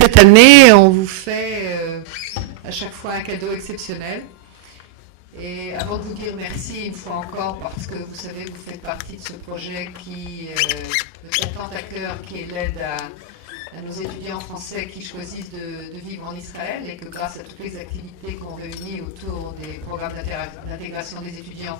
cette année, on vous fait à chaque fois un cadeau exceptionnel. Et avant de vous dire merci une fois encore, parce que vous savez, vous faites partie de ce projet qui me tient tant à cœur, qui est l'aide à nos étudiants français qui choisissent de vivre en Israël, et que grâce à toutes les activités qu'on réunit autour des programmes d'intégration des étudiants,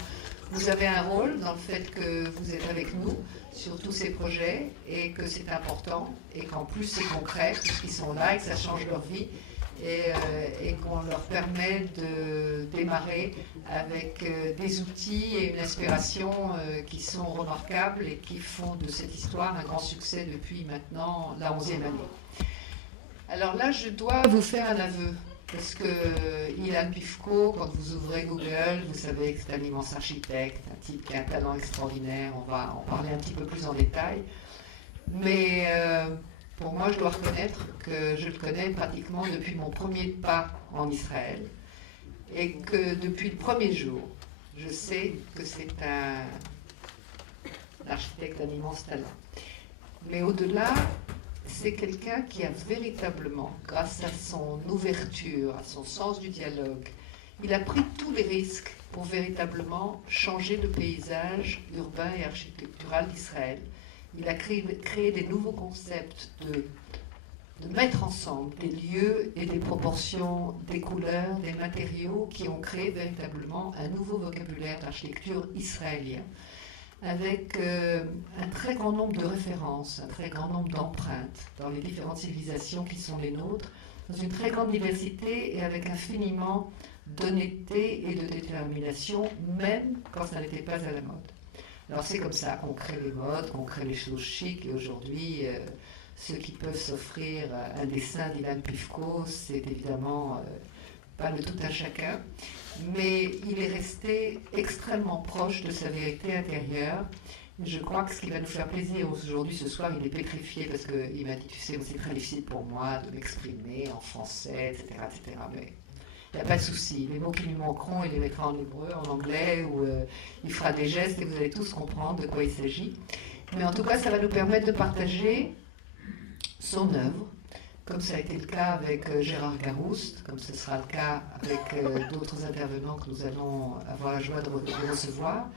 vous avez un rôle dans le fait que vous êtes avec nous sur tous ces projets, et que c'est important, et qu'en plus c'est concret, puisqu'ils sont là et que ça change leur vie, et qu'on leur permet de démarrer avec des outils et une inspiration qui sont remarquables et qui font de cette histoire un grand succès depuis maintenant la 11e année. Alors là, je dois vous faire un aveu, parce que Ilan Pivko, quand vous ouvrez Google, vous savez que c'est un immense architecte, un type qui a un talent extraordinaire, on va en parler un petit peu plus en détail, mais pour moi, je dois reconnaître que je le connais pratiquement depuis mon premier pas en Israël, et que depuis le premier jour, je sais que c'est un architecte d'un immense talent. Mais au-delà, c'est quelqu'un qui a véritablement, grâce à son ouverture, à son sens du dialogue, il a pris tous les risques pour véritablement changer le paysage urbain et architectural d'Israël. Il a créé des nouveaux concepts de mettre ensemble des lieux et des proportions, des couleurs, des matériaux qui ont créé véritablement un nouveau vocabulaire d'architecture israélien, avec un très grand nombre de références, un très grand nombre d'empreintes dans les différentes civilisations qui sont les nôtres, dans une très grande diversité et avec infiniment d'honnêteté et de détermination, même quand ça n'était pas à la mode. Alors c'est comme ça qu'on crée les modes, qu'on crée les choses chics, et aujourd'hui, ceux qui peuvent s'offrir un dessin d'Ilan Pivko, c'est évidemment pas le tout à chacun, mais il est resté extrêmement proche de sa vérité intérieure. Je crois que ce qui va nous faire plaisir aujourd'hui, ce soir, il est pétrifié, parce qu'il m'a dit, tu sais, c'est très difficile pour moi de m'exprimer en français, etc., etc., mais il n'y a pas de souci. Les mots qui lui manqueront, il les mettra en hébreu, en anglais, ou il fera des gestes et vous allez tous comprendre de quoi il s'agit. Mais en tout cas, ça va nous permettre de partager son œuvre, comme ça a été le cas avec Gérard Garouste, comme ce sera le cas avec d'autres intervenants que nous allons avoir la joie de recevoir.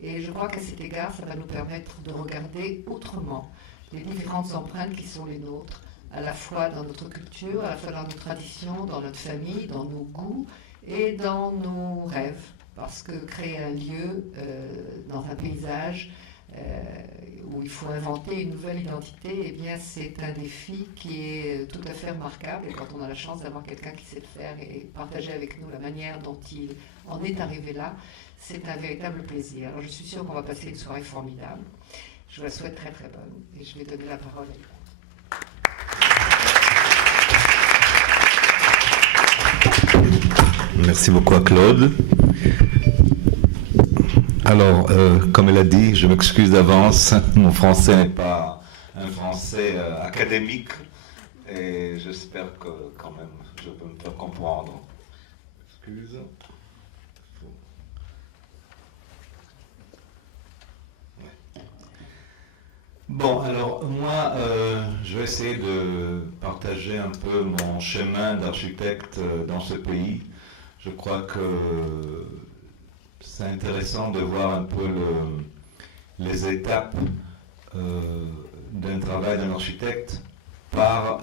Et je crois qu'à cet égard, ça va nous permettre de regarder autrement les différentes empreintes qui sont les nôtres, à la fois dans notre culture, à la fois dans nos traditions, dans notre famille, dans nos goûts et dans nos rêves. Parce que créer un lieu dans un paysage où il faut inventer une nouvelle identité, eh bien c'est un défi qui est tout à fait remarquable. Et quand on a la chance d'avoir quelqu'un qui sait le faire et partager avec nous la manière dont il en est arrivé là, c'est un véritable plaisir. Alors je suis sûre qu'on va passer une soirée formidable. Je vous la souhaite très très bonne et je vais donner la parole à lui. Merci beaucoup à Claude. Alors, comme elle a dit, je m'excuse d'avance, mon français n'est pas un français académique, et j'espère que quand même je peux me faire comprendre. Excuse. Bon, alors moi, je vais essayer de partager un peu mon chemin d'architecte dans ce pays. Je crois que c'est intéressant de voir un peu les étapes d'un travail d'un architecte par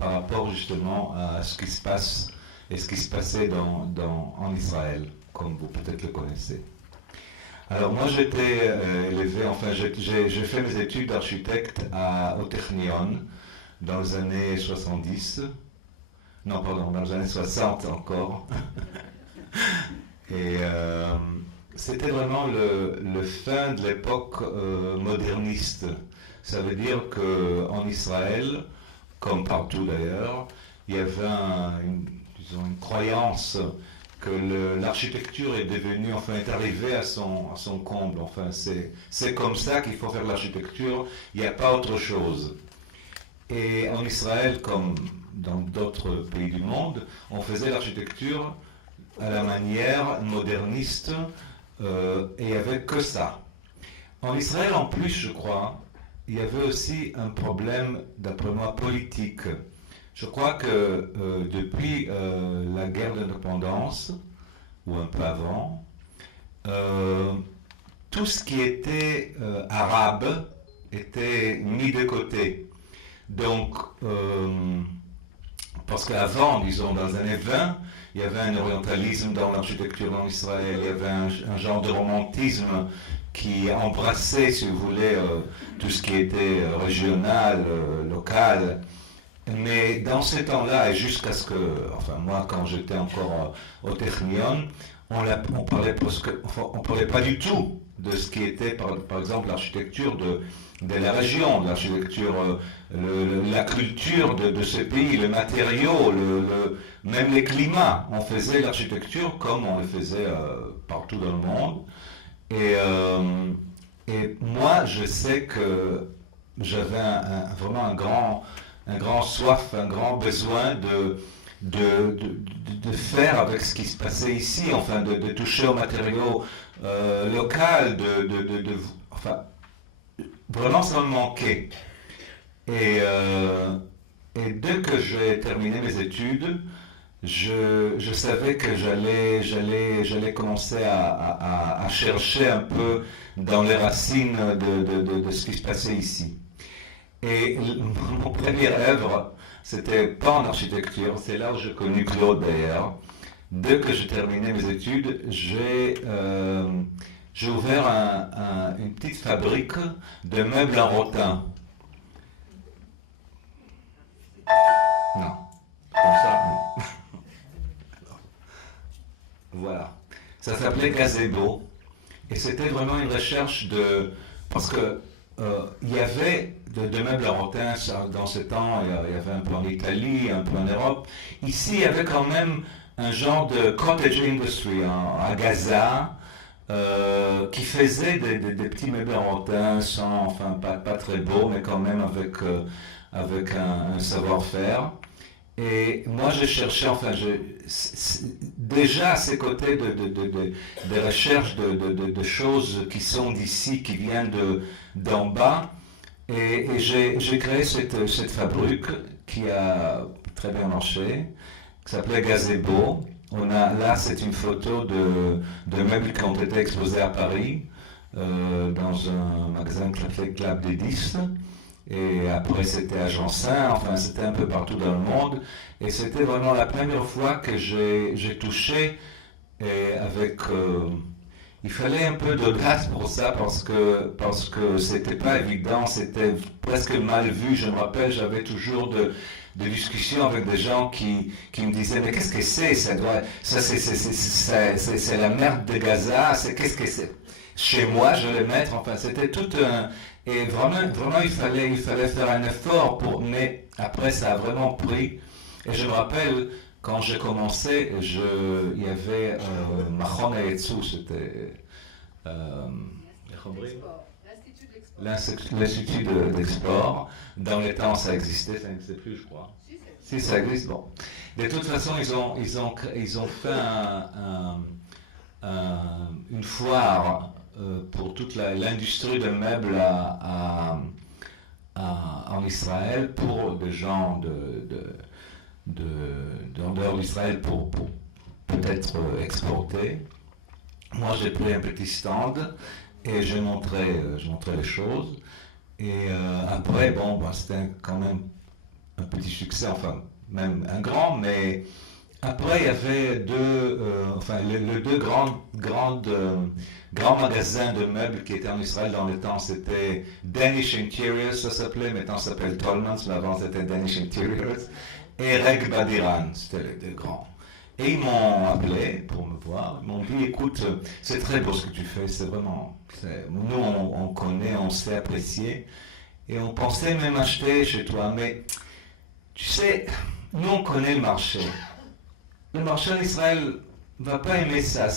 rapport justement à ce qui se passe et ce qui se passait en Israël, comme vous peut-être le connaissez. Alors moi j'étais élevé, enfin j'ai fait mes études d'architecte au Technion dans les années 70, non pardon, dans les années 60 encore. Et c'était vraiment le fin de l'époque moderniste. Ça veut dire qu'en Israël, comme partout d'ailleurs, il y avait une croyance que l'architecture est devenue, enfin est arrivée à son comble. Enfin c'est comme ça qu'il faut faire l'architecture, il n'y a pas autre chose. Et en Israël, comme dans d'autres pays du monde, on faisait l'architecture à la manière moderniste et il n'y avait que ça. En Israël, en plus, je crois, il y avait aussi un problème, d'après moi, politique. Je crois que depuis la guerre d'indépendance, ou un peu avant, tout ce qui était arabe était mis de côté. Donc, parce qu'avant, disons, dans les années 20, il y avait un orientalisme dans l'architecture en Israël, il y avait un genre de romantisme qui embrassait, si vous voulez, tout ce qui était régional, local. Mais dans ces temps-là, et jusqu'à ce que, enfin moi, quand j'étais encore au Technion, on parlait presque, enfin, on parlait pas du tout de ce qui était, par exemple, l'architecture de la région, l'architecture, la culture de ce pays, les matériaux, même les climats. On faisait l'architecture comme on le faisait partout dans le monde. Et moi, je sais que j'avais vraiment un grand soif, un grand besoin de faire avec ce qui se passait ici, enfin de toucher aux matériaux locaux, enfin, vraiment ça me manquait. Et dès que j'ai terminé mes études, je savais que j'allais commencer à chercher un peu dans les racines de ce qui se passait ici. Et mon première œuvre, c'était pas en architecture, c'est là où j'ai connu Claude d'ailleurs. Dès que j'ai terminé mes études, j'ai ouvert une petite fabrique de meubles en rotin. Non, comme ça, non. Voilà. Ça s'appelait Gazebo. Et c'était vraiment une recherche parce que il y avait de meubles en rotin dans ce temps, il y avait un peu en Italie, un peu en Europe. Ici, il y avait quand même un genre de cottage industry à Gaza qui faisait des petits meubles en rotin, enfin pas très beaux, mais quand même avec un savoir-faire. Et moi, je cherchais, enfin, déjà à ces côtés de recherche de choses qui sont d'ici, qui viennent d'en bas. Et j'ai créé cette fabrique qui a très bien marché, qui s'appelait Gazebo. Là, c'est une photo de meubles qui ont été exposés à Paris, dans un magasin qui s'appelait Club des 10. Et après c'était à Jansin, enfin c'était un peu partout dans le monde. Et c'était vraiment la première fois que j'ai touché et avec... il fallait un peu d'audace pour ça parce que c'était pas évident, c'était presque mal vu. Je me rappelle, j'avais toujours des discussions avec des gens qui me disaient mais qu'est-ce que c'est ça c'est la merde de Gaza, qu'est-ce que c'est? Chez moi, je vais mettre, enfin c'était tout un... Et vraiment il fallait faire un effort mais après ça a vraiment pris. Et je me rappelle, quand j'ai commencé, il y avait Machon Hayetzou, c'était l'Institut d'Export. Dans les temps, ça existait, ça n'existe plus, je crois. Si, ça existe, bon. De toute façon, ils ont fait une foire pour toute l'industrie de meubles en Israël pour des gens en dehors d'Israël pour peut-être exporter. Moi, j'ai pris un petit stand et je montrais les choses. Et après, c'était quand même un petit succès, enfin, même un grand, mais après, il y avait deux grands magasins de meubles qui étaient en Israël dans le temps. C'était Danish Interiors, ça s'appelait, maintenant ça s'appelle Tolmans, mais avant c'était Danish Interiors. Et Reg Badiran, c'était les deux grands. Et ils m'ont appelé pour me voir, ils m'ont dit, écoute, c'est très beau ce que tu fais, nous on connaît, on sait apprécier, et on pensait même acheter chez toi, mais tu sais, nous on connaît le marché. Le marché en Israël ne va pas aimer ça,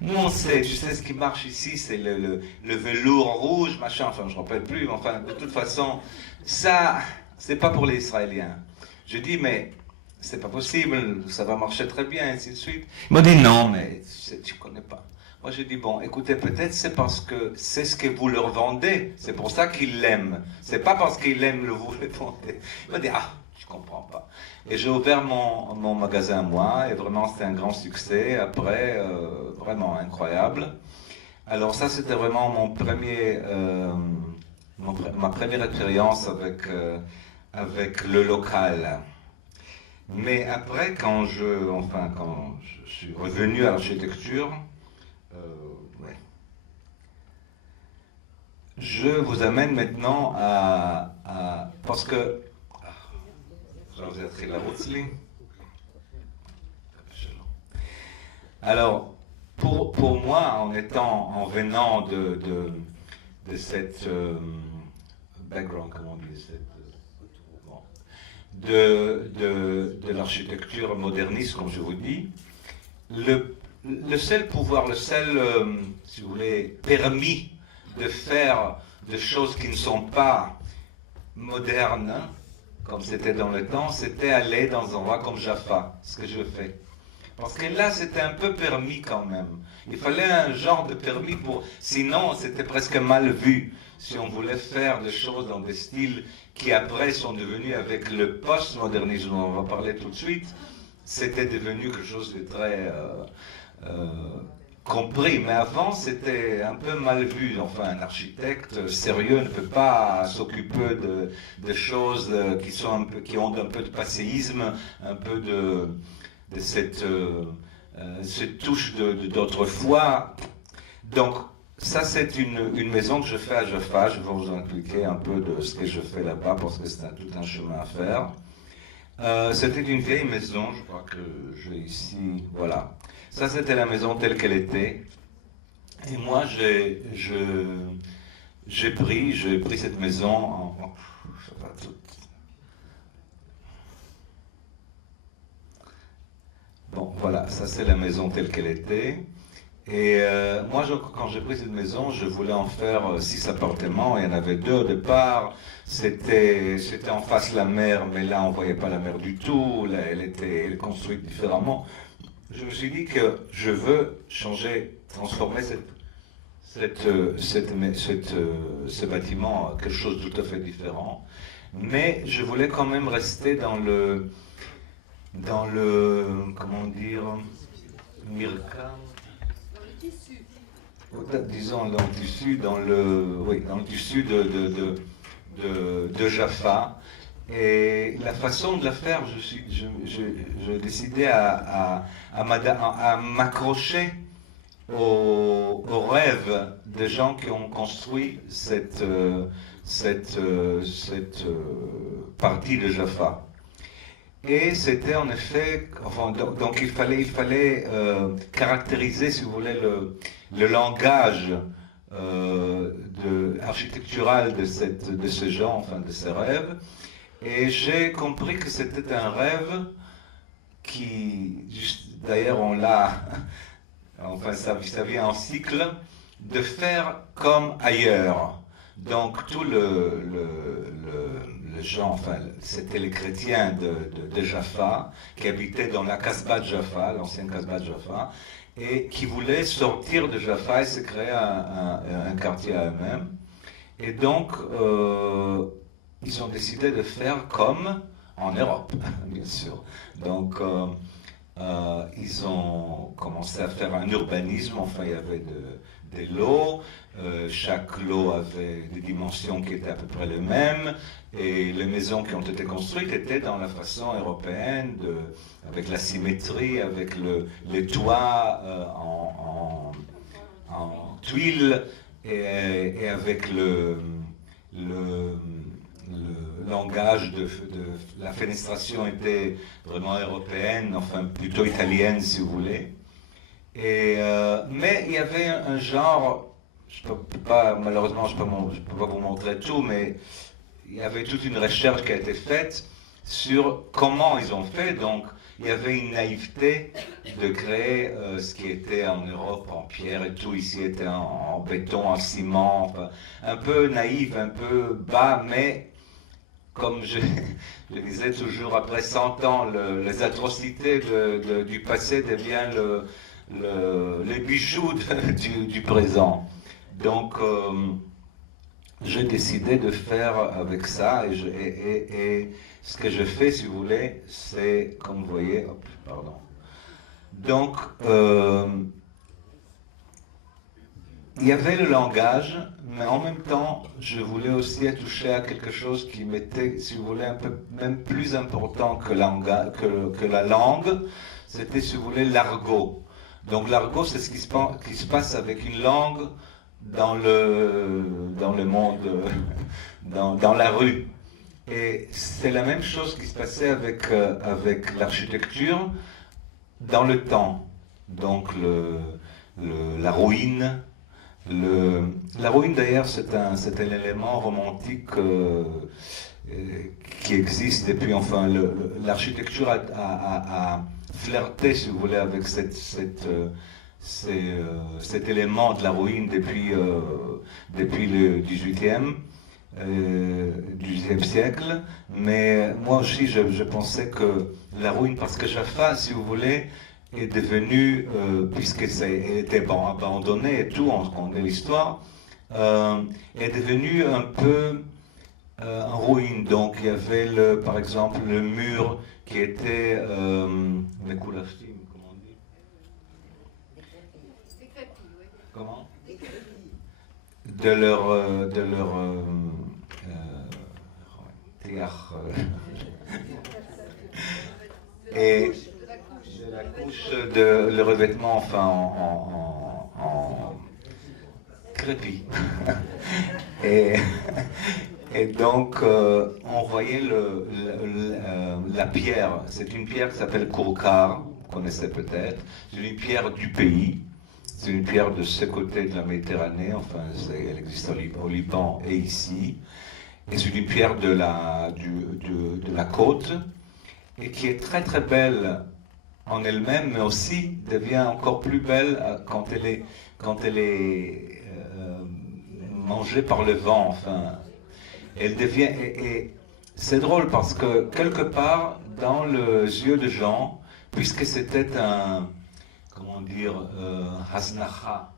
nous on sait, tu sais ce qui marche ici, c'est le velours rouge, machin, enfin je ne me rappelle plus, mais enfin de toute façon, ça, c'est pas pour les Israéliens. Je dis, mais c'est pas possible, ça va marcher très bien, et ainsi de suite. Il m'a dit, non, mais tu connais pas. Moi, j'ai dit, bon, écoutez, peut-être c'est parce que c'est ce que vous leur vendez, c'est pour ça qu'ils l'aiment. C'est pas parce qu'ils l'aiment le vous le vendez. Il m'a dit, je comprends pas. Et j'ai ouvert mon magasin moi, et vraiment c'était un grand succès. Après, vraiment incroyable. Alors ça, c'était vraiment ma première expérience avec le local. Mais après, quand je suis revenu à l'architecture, ouais, je vous amène maintenant parce que vous êtes la route. Alors, pour moi, en venant de cette background, comment on dit, de l'architecture moderniste, comme je vous dis, le seul pouvoir, si vous voulez, permis de faire des choses qui ne sont pas modernes, comme c'était dans le temps, c'était aller dans un endroit comme Jaffa, ce que je fais. Parce que là, c'était un peu permis quand même. Il fallait un genre de permis sinon, c'était presque mal vu. Si on voulait faire des choses dans des styles qui après sont devenus, avec le post-modernisme, on va parler tout de suite, c'était devenu quelque chose de très compris. Mais avant, c'était un peu mal vu. Enfin, un architecte sérieux ne peut pas s'occuper de choses qui ont un peu de passéisme, un peu de cette touche d'autrefois. Donc, ça, c'est une maison que je fais à Jaffa. Je vais vous expliquer un peu de ce que je fais là-bas, parce que c'est tout un chemin à faire. C'était une vieille maison, je crois que j'ai ici, voilà. Ça, c'était la maison telle qu'elle était. Et moi, j'ai pris cette maison je sais pas tout. Bon, voilà, ça c'est la maison telle qu'elle était. Et moi, quand j'ai pris cette maison, je voulais en faire 6 appartements. Il y en avait 2 au départ. C'était en face de la mer, mais là, on ne voyait pas la mer du tout. Là, elle était construite différemment. Je me suis dit que je veux transformer ce bâtiment en quelque chose de tout à fait différent. Mais je voulais quand même rester dans le comment dire, Mirka. Disons dans le tissu de Jaffa. Et la façon de la faire, je décidais à m'accrocher aux rêves des gens qui ont construit cette partie de Jaffa. Et c'était en effet, donc il fallait caractériser, si vous voulez, le langage architectural de ce genre, enfin de ces rêves. Et j'ai compris que c'était un rêve qui, d'ailleurs on l'a, enfin ça vient en cycle, de faire comme ailleurs. Donc tout le gens, enfin c'était les chrétiens de Jaffa qui habitaient dans la Kasbah de Jaffa, l'ancienne Kasbah de Jaffa, et qui voulaient sortir de Jaffa et se créer un quartier à eux-mêmes. Et donc ils ont décidé de faire comme en Europe, bien sûr. Donc ils ont commencé à faire un urbanisme, enfin il y avait des lots, chaque lot avait des dimensions qui étaient à peu près les mêmes, et les maisons qui ont été construites étaient dans la façon européenne, avec la symétrie, avec les toits en tuiles, et avec le langage de la fenestration était vraiment européenne, enfin plutôt italienne si vous voulez. Mais il y avait un genre, malheureusement je ne peux pas vous montrer tout, mais il y avait toute une recherche qui a été faite sur comment ils ont fait. Donc il y avait une naïveté de créer ce qui était en Europe en pierre et tout, ici était en béton, en ciment, enfin, un peu naïf, un peu bas, mais comme je disais toujours, après 100 ans, les atrocités du passé deviennent les bijoux du présent. Donc, j'ai décidé de faire avec ça, et ce que je fais, si vous voulez, c'est, comme vous voyez, hop, pardon. Donc, il y avait le langage, mais en même temps, je voulais aussi toucher à quelque chose qui m'était, si vous voulez, un peu même plus important que la langue. C'était, si vous voulez, l'argot. Donc l'argot, c'est ce qui se passe avec une langue dans le monde, dans la rue. Et c'est la même chose qui se passait avec l'architecture dans le temps. Donc la ruine. La ruine, d'ailleurs, c'est un élément romantique qui existe depuis, enfin, l'architecture a flirté, si vous voulez, avec cet élément de la ruine depuis le 18e siècle. Mais moi aussi, je pensais que la ruine, parce que Jaffa, si vous voulez, est devenue, puisque elle était abandonnée et tout, on connaît l'histoire, est devenue un peu en ruine. Donc il y avait par exemple le mur qui était Mekulastim, comment on dit? Comment? De leur théâtre. Et la couche de le revêtement, enfin en crépi. Et donc on voyait la pierre. C'est une pierre qui s'appelle Kourkar, vous connaissez peut-être. C'est une pierre du pays. C'est une pierre de ce côté de la Méditerranée. Enfin, elle existe au Liban et ici. Et c'est une pierre de la côte, et qui est très très belle en elle-même, mais aussi devient encore plus belle quand elle est mangée par le vent. Enfin, elle devient, et c'est drôle parce que quelque part dans les yeux de Jean, puisque c'était comment dire, hasnacha,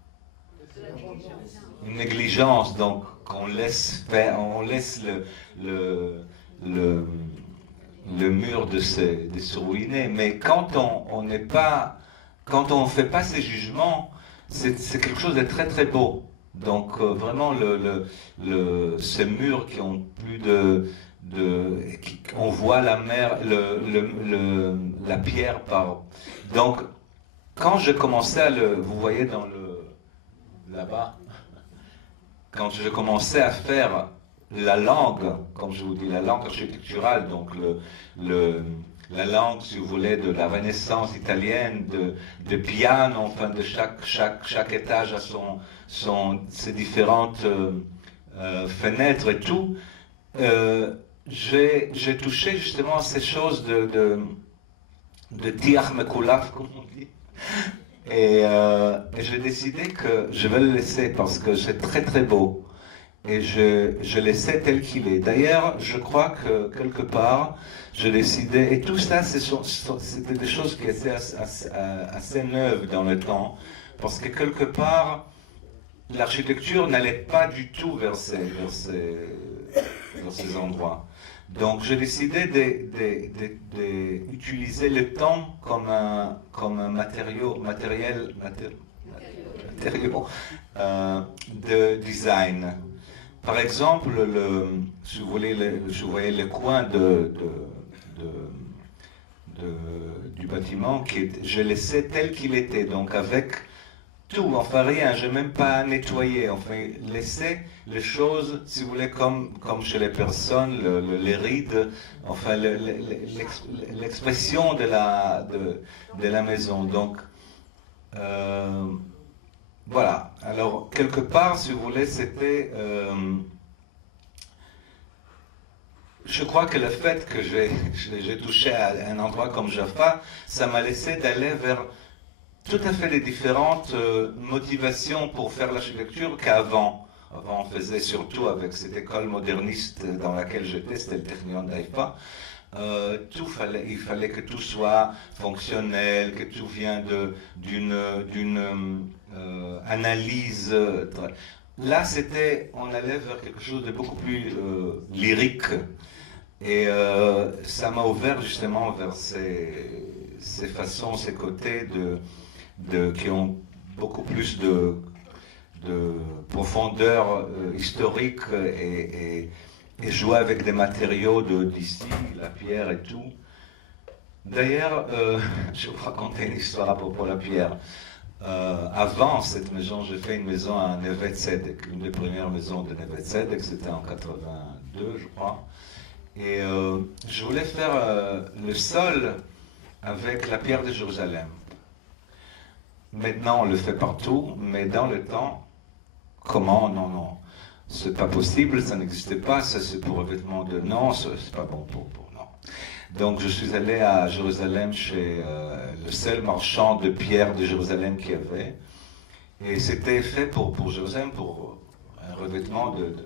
une négligence, donc on laisse le mur de se ruiner. Mais quand on n'est pas, quand on ne fait pas ces jugements, c'est quelque chose de très très beau. Donc vraiment ces murs qui ont plus on voit la mer, la pierre par. Donc quand je commençais vous voyez là-bas, quand je commençais à faire la langue, comme je vous dis, la langue architecturale, donc la langue, si vous voulez, de la Renaissance italienne, de piano, enfin de chaque étage a ses différentes fenêtres et tout, j'ai touché justement à ces choses de tiach mekulaf, comme on dit. Et j'ai décidé que je vais le laisser parce que c'est très très beau. Et je laissais tel qu'il est. D'ailleurs, je crois que quelque part, je décidais, et tout ça, c'était des choses qui étaient assez neuves dans le temps, parce que quelque part, l'architecture n'allait pas du tout vers ces endroits. Donc, j'ai décidé d'utiliser le temps comme un matériau de design. Par exemple, si vous voyez le coin du bâtiment, je laissais tel qu'il était, donc avec tout, enfin rien, je n'ai même pas nettoyé, enfin laisser les choses, si vous voulez, comme chez les personnes, les rides, enfin l'expression de la maison. Donc, voilà. Alors, quelque part, si vous voulez, c'était. Je crois que le fait que j'ai touché à un endroit comme Jaffa, ça m'a laissé d'aller vers tout à fait les différentes motivations pour faire l'architecture qu'avant. Avant, on faisait surtout avec cette école moderniste dans laquelle j'étais, c'était le Technion d'Haïfa. Il fallait que tout soit fonctionnel, que tout vienne d'une analyse. là, on allait vers quelque chose de beaucoup plus lyrique. Et ça m'a ouvert justement vers ces façons, ces côtés qui ont beaucoup plus de profondeur historique et jouer avec des matériaux d'ici, la pierre et tout. D'ailleurs, je vais vous raconter une histoire à propos de la pierre. Avant cette maison, j'ai fait une maison à Neve Tzedek, une des premières maisons de Neve Tzedek, c'était en 82, je crois. Et je voulais faire le sol avec la pierre de Jérusalem. Maintenant, on le fait partout, mais dans le temps, comment? Non. C'est pas possible, ça n'existait pas, ça c'est pour revêtement de... Non, c'est pas bon pour non. Donc je suis allé à Jérusalem chez le seul marchand de pierre de Jérusalem qu'il y avait. Et c'était fait pour Jérusalem, pour un revêtement de...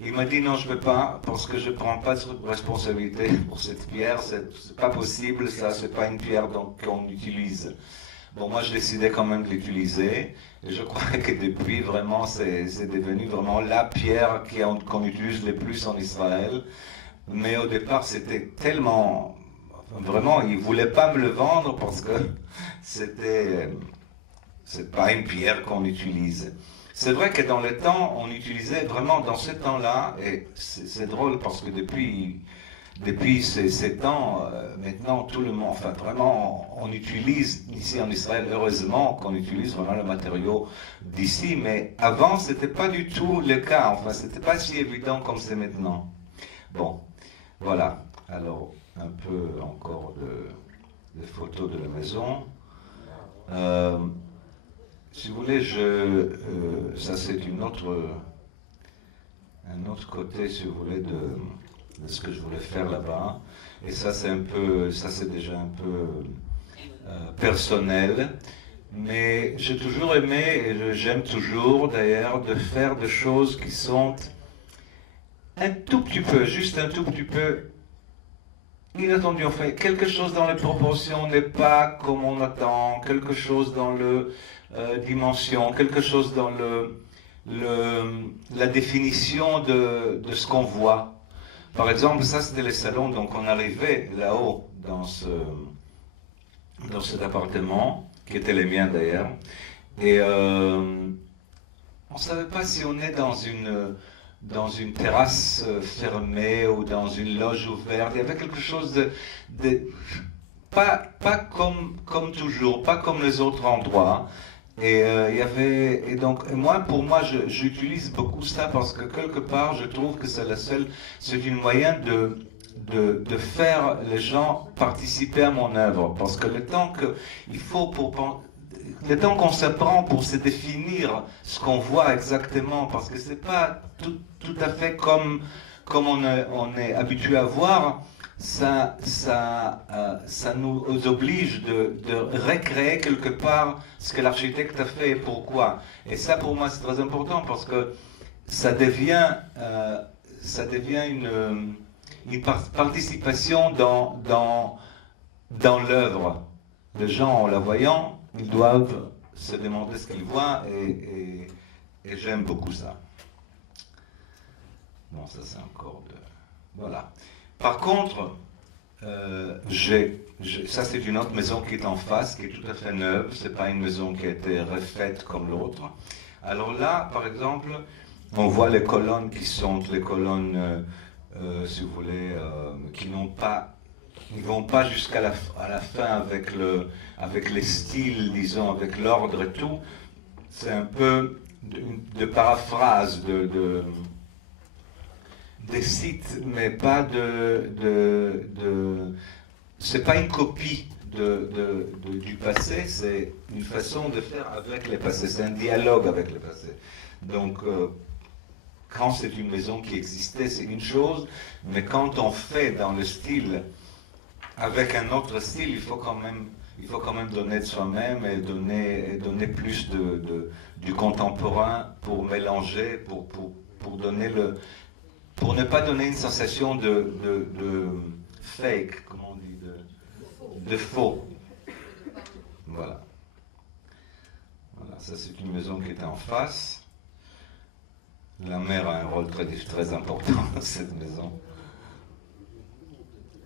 Il m'a dit non, je ne peux pas, parce que je ne prends pas de responsabilité pour cette pierre, c'est pas possible, ça, c'est pas une pierre qu'on utilise. Bon, moi, je décidais quand même de l'utiliser, et je crois que depuis, vraiment, c'est devenu vraiment la pierre qu'on utilise le plus en Israël. Mais au départ, c'était tellement... Vraiment, il ne voulait pas me le vendre parce que c'est pas une pierre qu'on utilise. C'est vrai que dans le temps, on utilisait vraiment dans ce temps-là, et c'est drôle parce que depuis ces temps, maintenant tout le monde, enfin vraiment, on utilise ici en Israël, heureusement qu'on utilise vraiment le matériau d'ici, mais avant c'était pas du tout le cas, enfin c'était pas si évident comme c'est maintenant. Bon, voilà, alors un peu encore de photos de la maison. Si vous voulez, ça c'est un autre côté, si vous voulez, de ce que je voulais faire là-bas. Et ça c'est déjà un peu personnel. Mais j'ai toujours aimé, et j'aime toujours d'ailleurs, de faire des choses qui sont un tout petit peu, juste un tout petit peu inattendu, enfin, quelque chose dans les proportions n'est pas comme on attend, quelque chose dans le dimension, quelque chose dans la définition de ce qu'on voit. Par exemple, ça c'était les salons, donc on arrivait là-haut dans cet appartement, qui était les miens d'ailleurs, et on ne savait pas si on est dans une terrasse fermée ou dans une loge ouverte. Il y avait quelque chose de pas comme toujours, pas comme les autres endroits. Et pour moi, j'utilise beaucoup ça parce que quelque part, je trouve que c'est une moyen de faire les gens participer à mon œuvre. Parce que le temps qu'on se prend pour se définir ce qu'on voit exactement, parce que c'est pas tout à fait comme on est habitué à voir, ça nous oblige de recréer quelque part ce que l'architecte a fait et pourquoi. Et ça, pour moi, c'est très important parce que ça devient une participation dans l'œuvre. Les gens, en la voyant, ils doivent se demander ce qu'ils voient et j'aime beaucoup ça. Bon, ça c'est encore de... Voilà. Par contre, ça c'est une autre maison qui est en face, qui est tout à fait neuve. C'est pas une maison qui a été refaite comme l'autre. Alors là, par exemple, on voit les colonnes qui sont les colonnes, si vous voulez, qui n'ont pas... Ils ne vont pas jusqu'à la fin avec les styles, disons, avec l'ordre et tout. C'est un peu de paraphrase des sites, mais pas c'est pas une copie du passé, c'est une façon de faire avec le passé, c'est un dialogue avec le passé. Donc, quand c'est une maison qui existait, c'est une chose, mais quand on fait dans le style avec un autre style, il faut quand même donner de soi-même et donner plus du contemporain pour mélanger, pour ne pas donner une sensation de fake, comment on dit, de faux. Voilà. Voilà, ça c'est une maison qui était en face. La mère a un rôle très important dans cette maison.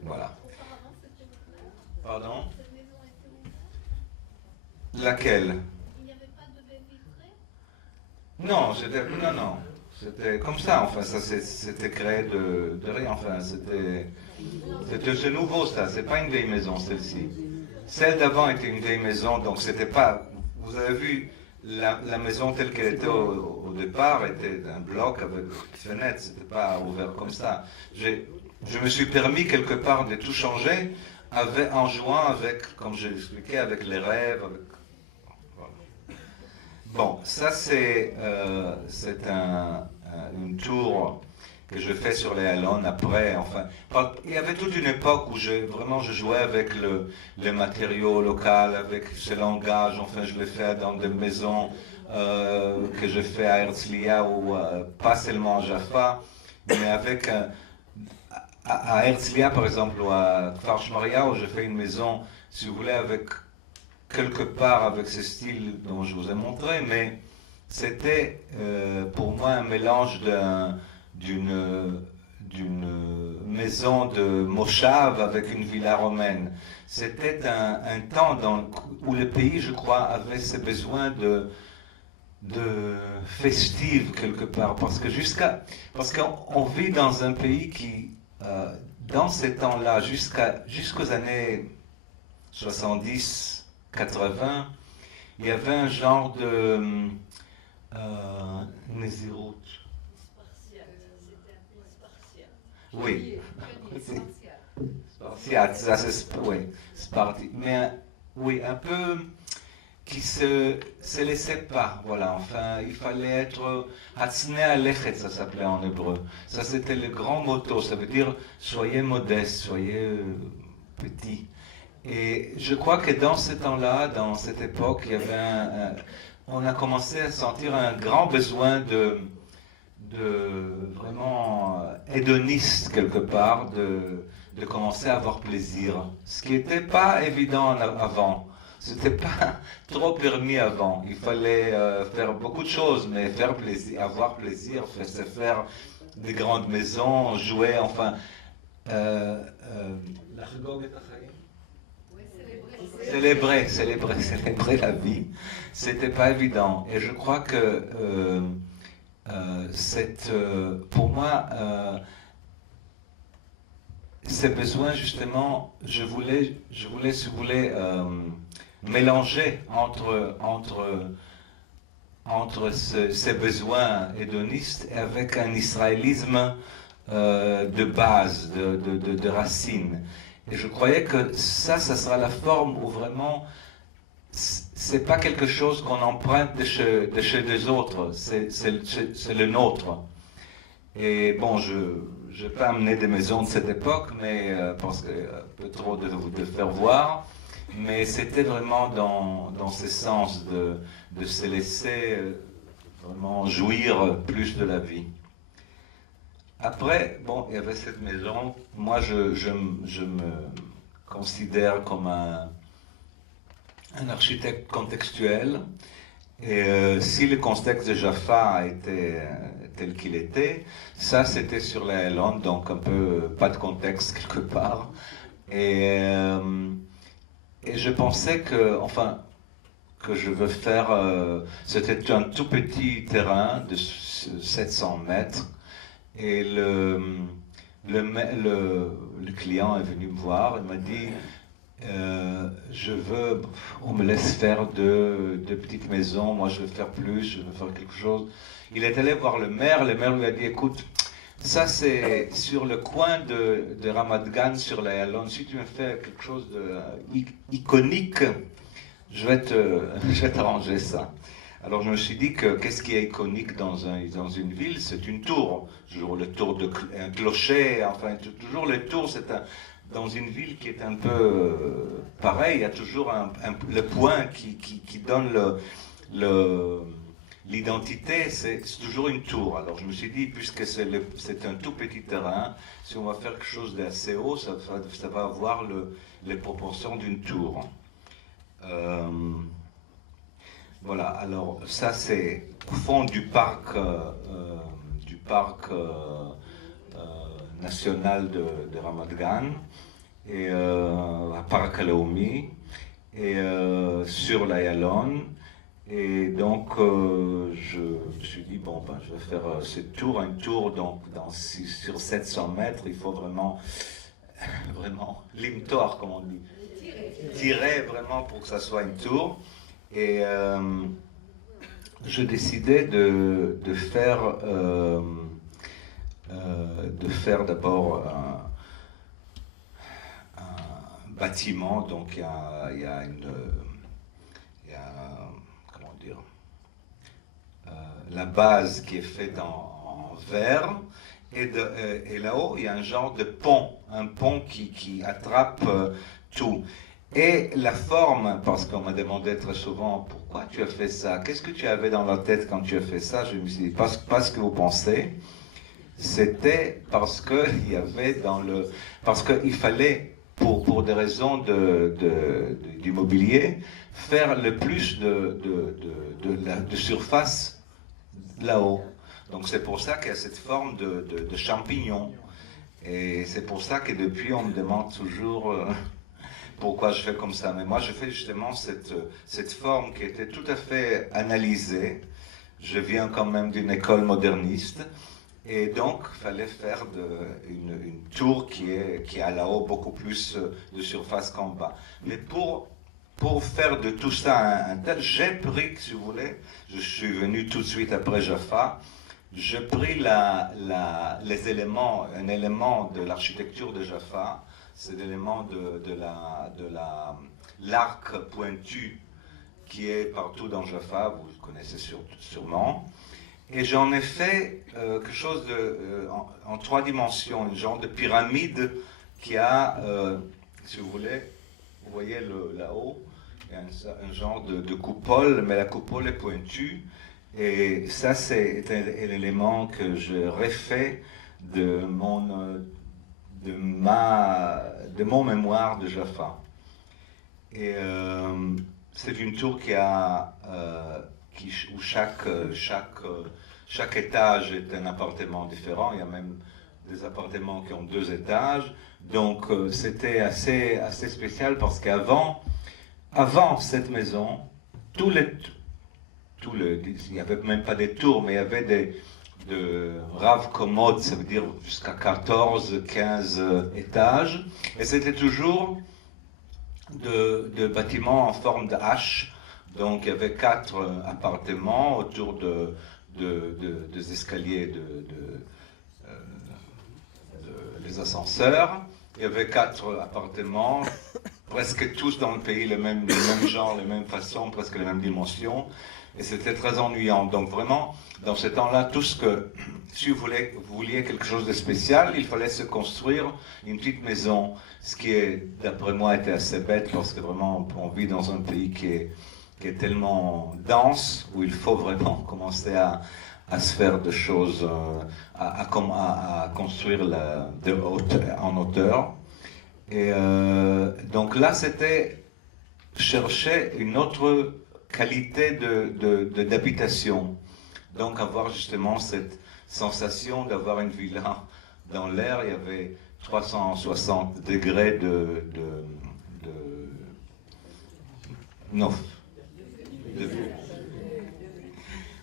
Voilà. Pardon? Laquelle? Non, non. C'était comme ça, enfin, ça c'était créé de rien, enfin, c'est nouveau ça, c'est pas une vieille maison celle-ci. Celle d'avant était une vieille maison, donc c'était pas, vous avez vu, la maison telle qu'elle était au départ était un bloc avec des fenêtres, c'était pas ouvert comme ça. Je me suis permis quelque part de tout changer en jouant avec, comme je l'expliquais, avec les rêves, avec... Bon, ça c'est une tour que je fais sur les Halons après. Enfin, il y avait toute une époque où je jouais avec les matériaux locaux, avec ce langage. Enfin, je l'ai fait dans des maisons que je fais à Herzliya ou pas seulement à Jaffa, mais avec à Herzliya par exemple ou à Kfar Shmariah où je fais une maison, si vous voulez, avec quelque part avec ce style dont je vous ai montré, mais c'était pour moi un mélange d'une maison de Moshav avec une villa romaine. C'était un temps où le pays, je crois, avait ce besoin de festive quelque part, parce qu'on vit dans un pays qui, dans ces temps-là, jusqu'aux années 70, 80, il y avait un genre de Nézirut. Oui. Spartiate, ça c'est oui, Sparti. Mais oui, un peu qui se laissait pas, voilà. Enfin, il fallait être Hatzne Alechet, ça s'appelait en hébreu. Ça c'était le grand motto, ça veut dire soyez modeste, soyez petit. Et je crois que dans ce temps-là, dans cette époque, il y avait on a commencé à sentir un grand besoin de vraiment hédoniste quelque part, de commencer à avoir plaisir. Ce qui n'était pas évident avant. C'était pas trop permis avant. Il fallait faire beaucoup de choses, mais faire plaisir, avoir plaisir, se faire des grandes maisons, jouer, enfin. Célébrer la vie, c'était pas évident. Et je crois que pour moi, ces besoins justement, je voulais, si vous voulez, mélanger entre ces besoins hédonistes et avec un israélisme de base, de racines. Et je croyais que ça sera la forme où vraiment, c'est pas quelque chose qu'on emprunte de chez des autres, c'est le nôtre. Et bon, je n'ai pas amené des maisons de cette époque, mais parce que un peu trop de faire voir, mais c'était vraiment dans ce sens de se laisser vraiment jouir plus de la vie. Après, bon, il y avait cette maison. Moi, je me considère comme un architecte contextuel. Et si le contexte de Jaffa était tel qu'il était, ça c'était sur la Halon, donc un peu pas de contexte quelque part. Et je pensais que je veux faire. C'était un tout petit terrain de 700 mètres. Et le client est venu me voir et m'a dit on me laisse faire deux petites maisons, moi je veux faire plus, je veux faire quelque chose. Il est allé voir le maire lui a dit écoute, ça c'est sur le coin de Ramat Gan sur la Halon, si tu me fais quelque chose d'iconique, je vais t'arranger ça. Alors je me suis dit que qu'est-ce qui est iconique dans une ville, c'est une tour. Toujours le tour un clocher, enfin toujours le tour, dans une ville qui est un peu pareil, il y a toujours le point qui donne l'identité, c'est toujours une tour. Alors je me suis dit, puisque c'est un tout petit terrain, si on va faire quelque chose d'assez haut, ça va avoir les proportions d'une tour. Voilà, alors ça c'est au fond du parc, national de Ramat Gan, et à Parc Alaoumi, et sur l'Ayalon. Et donc je me suis dit, bon, ben, je vais faire ce tour, un tour donc, sur 700 mètres, il faut vraiment l'imtor, comme on dit, tirer vraiment pour que ça soit une tour. Et je décidais de faire d'abord un bâtiment. Donc il y a comment dire, la base qui est faite en verre, et là-haut il y a un genre de pont, un pont qui attrape tout. Et la forme, parce qu'on m'a demandé très souvent, pourquoi tu as fait ça? Qu'est-ce que tu avais dans la tête quand tu as fait ça? Je me suis dit, pas ce que vous pensez. C'était parce qu'il y avait parce qu'il fallait, pour des raisons du mobilier, faire le plus de surface là-haut. Donc c'est pour ça qu'il y a cette forme de champignon. Et c'est pour ça que depuis on me demande toujours pourquoi je fais comme ça. Mais moi je fais justement cette forme qui était tout à fait analysée. Je viens quand même d'une école moderniste. Et donc, il fallait faire une tour qui a là-haut beaucoup plus de surface qu'en bas. Mais pour faire de tout ça un tel, j'ai pris, si vous voulez, je suis venu tout de suite après Jaffa, j'ai pris les éléments, un élément de l'architecture de Jaffa, c'est l'élément de l'arc pointu qui est partout dans Jaffa, vous le connaissez sûrement. Et j'en ai fait quelque chose en 3 dimensions, une genre de pyramide qui a, si vous voulez, vous voyez là-haut, il y a un genre de coupole, mais la coupole est pointue. Et ça, c'est un élément que je refais de mon mémoire de Jaffa. Et c'est une tour où chaque étage est un appartement différent. Il y a même des appartements qui ont 2 étages. Donc c'était assez spécial parce qu'avant cette maison, il n'y avait même pas des tours, mais il y avait de rav commodes, ça veut dire jusqu'à 14, 15 étages. Et c'était toujours de bâtiments en forme de H. Donc il y avait 4 appartements autour des escaliers, les ascenseurs. Il y avait 4 appartements, presque tous dans le pays, le même genre, les mêmes façons, presque les mêmes dimensions. Et c'était très ennuyant. Donc vraiment, dans ce temps-là, tout ce que, si vous vouliez quelque chose de spécial, il fallait se construire une petite maison. Ce qui, d'après moi, était assez bête, parce que vraiment, on vit dans un pays qui est tellement dense, où il faut vraiment commencer à se faire des choses, à construire en hauteur. Et donc là, c'était chercher une autre qualité d'habitation. Donc avoir justement cette sensation d'avoir une villa dans l'air. Il y avait 360 degrés non.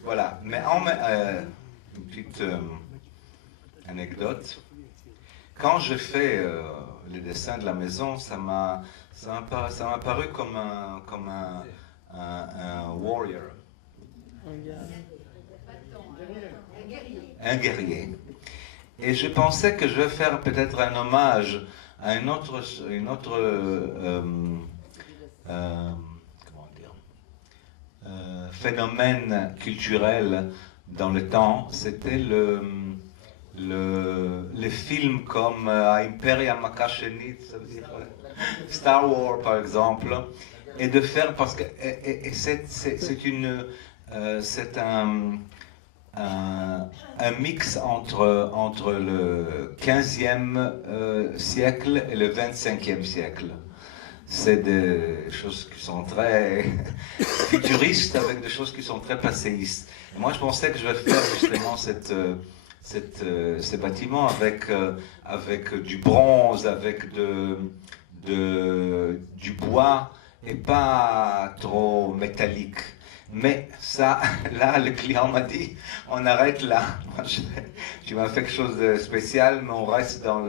Voilà, mais une petite anecdote. Quand j'ai fait les dessins de la maison, ça m'a paru comme un warrior. Un guerrier. Et je pensais que je vais faire peut-être un hommage à une autre phénomène culturel dans le temps. C'était les films comme Imperia Makashenit, ça veut dire Star Wars par exemple, et de faire, parce que c'est un mix entre le 15e siècle et le 25e siècle. c'est des choses qui sont très futuristes avec des choses qui sont très passéistes. Et moi, je pensais que je vais faire justement ces bâtiments avec du bronze, avec du bois et pas trop métallique. Mais ça, là, le client m'a dit, on arrête là. Tu m'as fait quelque chose de spécial, mais on reste dans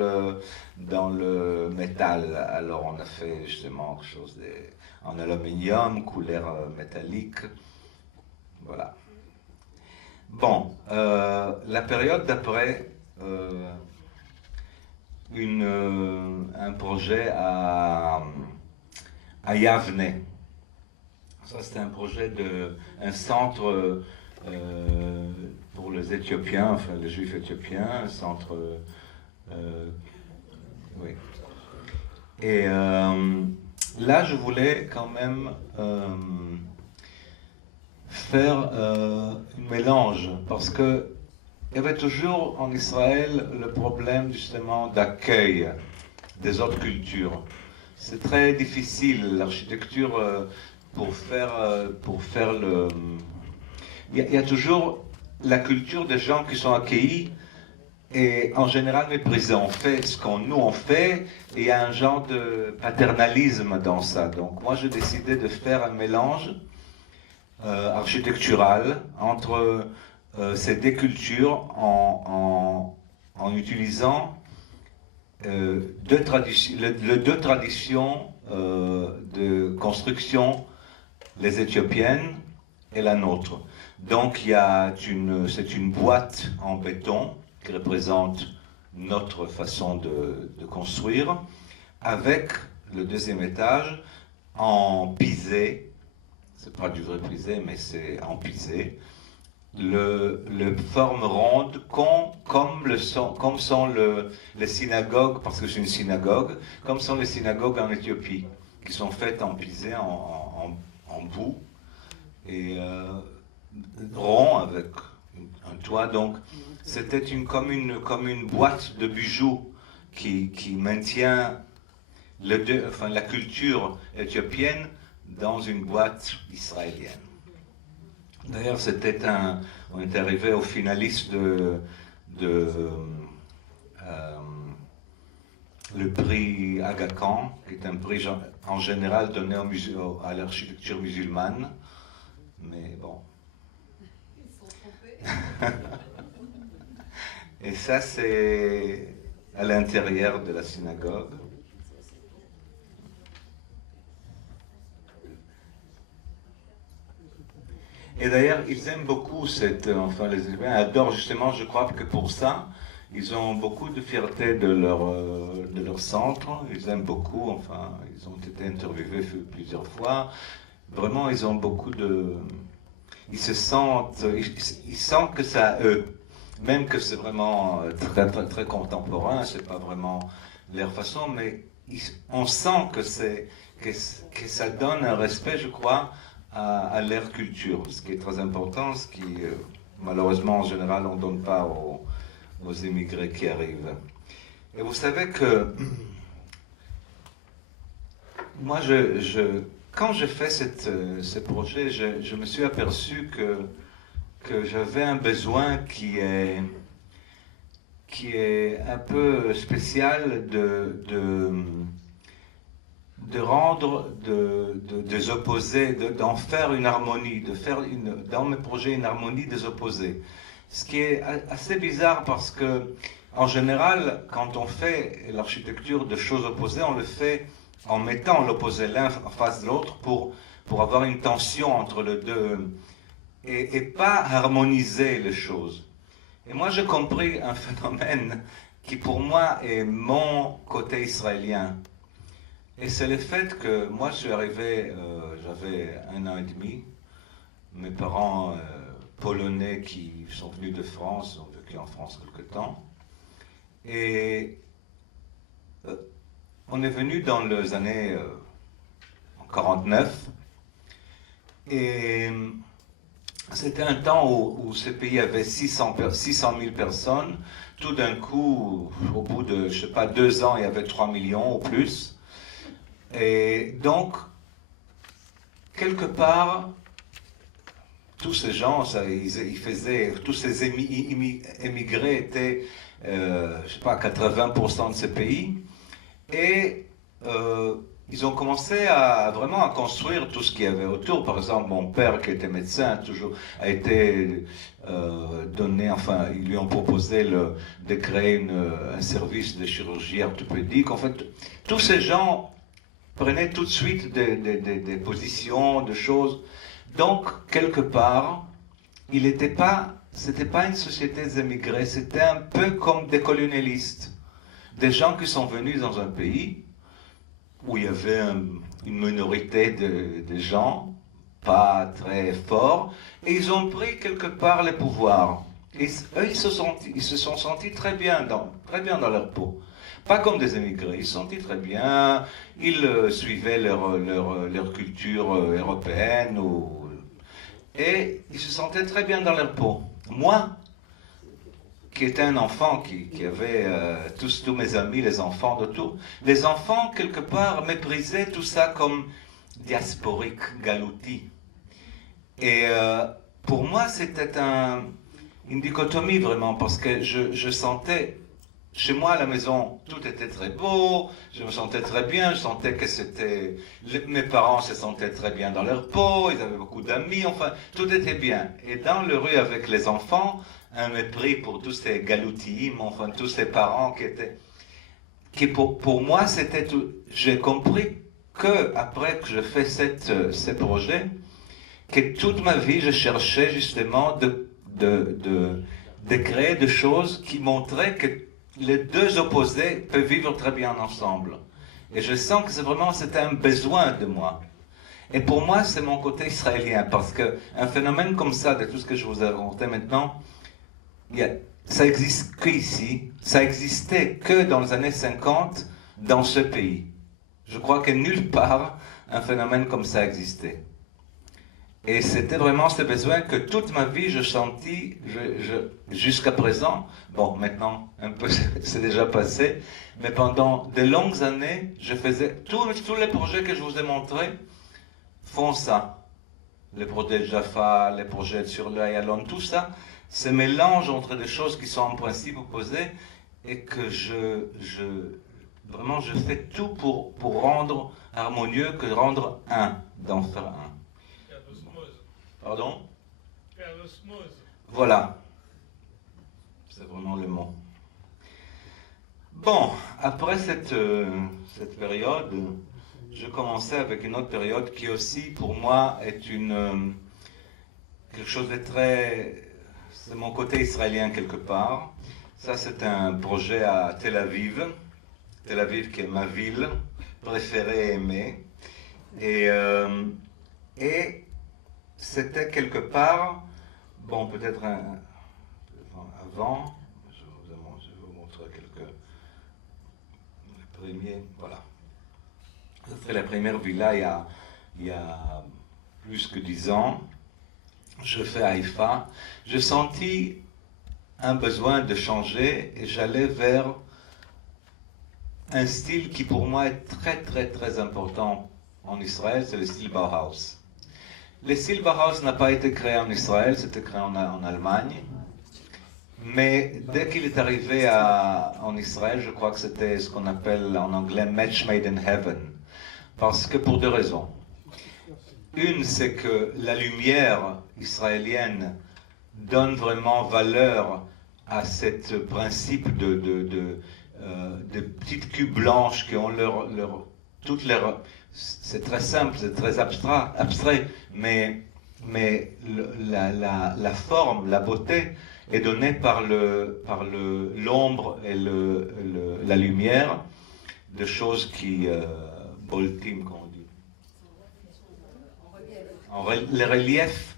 le métal. Alors on a fait justement quelque chose en aluminium, couleur métallique. Voilà. Bon, la période d'après, un projet à Yavne. Ça, c'était un projet un centre pour les Éthiopiens, enfin les Juifs éthiopiens, un centre. Oui. Et là, je voulais quand même faire un mélange, parce que il y avait toujours en Israël le problème justement d'accueil des autres cultures. C'est très difficile, l'architecture, pour faire le... Il y a toujours la culture des gens qui sont accueillis et en général méprisés. On fait ce qu'on nous on fait et il y a un genre de paternalisme dans ça. Donc moi j'ai décidé de faire un mélange architectural entre ces deux cultures en utilisant deux traditions de construction, les éthiopiennes et la nôtre. Donc c'est une boîte en béton qui représente notre façon de construire, avec le deuxième étage en pisé, c'est pas du vrai pisé, mais c'est en pisé, le forme ronde comme sont les synagogues, parce que c'est une synagogue, comme sont les synagogues en Éthiopie, qui sont faites en pisé, en boue, et rond avec un toit. Donc c'était comme une boîte de bijoux qui maintient la culture éthiopienne dans une boîte israélienne. D'ailleurs, on est arrivé au finaliste le prix Aga Khan, qui est un prix en général donné à l'architecture musulmane. Mais bon. Ils sont trompés. Et ça, c'est à l'intérieur de la synagogue. Et d'ailleurs, ils aiment beaucoup les Éthiopiens adorent justement, je crois que pour ça, ils ont beaucoup de fierté de leur centre. Ils aiment beaucoup, ils ont été interviewés plusieurs fois. Vraiment, ils ont beaucoup ils sentent que c'est à eux. Même que c'est vraiment très, très, très contemporain, c'est pas vraiment leur façon, mais on sent que ça donne un respect, je crois, à leur culture, ce qui est très important, ce qui malheureusement en général on ne donne pas aux immigrés qui arrivent. Et vous savez que moi, quand j'ai fait ce projet, je me suis aperçu que j'avais un besoin qui est un peu spécial de rendre des opposés, d'en faire une harmonie, de faire dans mes projets une harmonie des opposés. Ce qui est assez bizarre parce que, en général, quand on fait l'architecture de choses opposées, on le fait en mettant l'opposé l'un en face de l'autre pour avoir une tension entre les deux et pas harmoniser les choses. Et moi, j'ai compris un phénomène qui, pour moi, est mon côté israélien. Et c'est le fait que moi, je suis arrivé, j'avais 1 an et demi. Mes parents polonais qui sont venus de France, ont vécu en France quelque temps. Et on est venu dans les années 49. Et c'était un temps où ce pays avait 600 000 personnes. Tout d'un coup, au bout de, je sais pas, 2 ans, il y avait 3 millions ou plus. Et donc, quelque part, tous ces gens, tous ces émigrés étaient, je sais pas, 80% de ces pays, et ils ont commencé vraiment à construire tout ce qu'il y avait autour. Par exemple, mon père, qui était médecin, a été donné, enfin, ils lui ont proposé de créer un service de chirurgie orthopédique. En fait, tous ces gens prenaient tout de suite des positions, des choses. Donc, quelque part, c'était pas une société d'émigrés, c'était un peu comme des colonialistes. Des gens qui sont venus dans un pays où il y avait une minorité de gens, pas très forts, et ils ont pris quelque part les pouvoirs. Et eux, ils se sont sentis très bien dans leur peau. Pas comme des émigrés, ils se sentis très bien, ils suivaient leur culture européenne, et ils se sentaient très bien dans leur peau. Moi, qui était un enfant, qui avait tous mes amis, les enfants d'autour, les enfants, quelque part, méprisaient tout ça comme diasporique, galouti. Et pour moi, c'était une dichotomie vraiment, parce que je sentais, chez moi à la maison, tout était très beau, je me sentais très bien, je sentais que mes parents se sentaient très bien dans leur peau, ils avaient beaucoup d'amis, enfin, tout était bien. Et dans le rue avec les enfants, un mépris pour tous ces galoutis, enfin, tous ces parents qui pour moi, c'était tout. J'ai compris après que je fais ces projets, que toute ma vie, je cherchais justement de créer des choses qui montraient que les deux opposés peuvent vivre très bien ensemble. Et je sens que c'était un besoin de moi. Et pour moi, c'est mon côté israélien, parce qu'un phénomène comme ça, de tout ce que je vous ai raconté maintenant, ça existe qu'ici, ça existait que dans les années 50 dans ce pays. Je crois que nulle part un phénomène comme ça existait. Et c'était vraiment ce besoin que toute ma vie je sentis, jusqu'à présent, bon maintenant un peu c'est déjà passé, mais pendant de longues années, je faisais tous les projets que je vous ai montrés font ça. Les projets de Jaffa, les projets sur le Ayalon, tout ça, ce mélange entre des choses qui sont en principe opposées et que vraiment je fais tout pour rendre harmonieux, que rendre un, d'en faire un. Pardon? Faire l'osmose. Voilà. C'est vraiment le mot. Bon, après cette période, je commençais avec une autre période qui aussi, pour moi, est quelque chose de très... C'est mon côté israélien quelque part. Ça, c'est un projet à Tel Aviv. Tel Aviv qui est ma ville préférée et aimée. Et c'était quelque part, bon, peut-être avant, je vais vous montrer quelques premiers, voilà. C'était la première villa il y a plus que 10 ans. Je fais Haïfa. J'ai senti un besoin de changer et j'allais vers un style qui pour moi est très très très important en Israël, c'est le style Bauhaus. Le style Bauhaus n'a pas été créé en Israël, c'était créé en Allemagne. Mais dès qu'il est arrivé en Israël, je crois que c'était ce qu'on appelle en anglais match made in heaven. Parce que pour deux raisons. Une, c'est que la lumière israélienne donne vraiment valeur à ce principe de petites cubes blanches qui ont c'est très simple, c'est très abstrait, mais la forme, la beauté est donnée par l'ombre et la lumière, de choses qui boltim, comme on dit. Les reliefs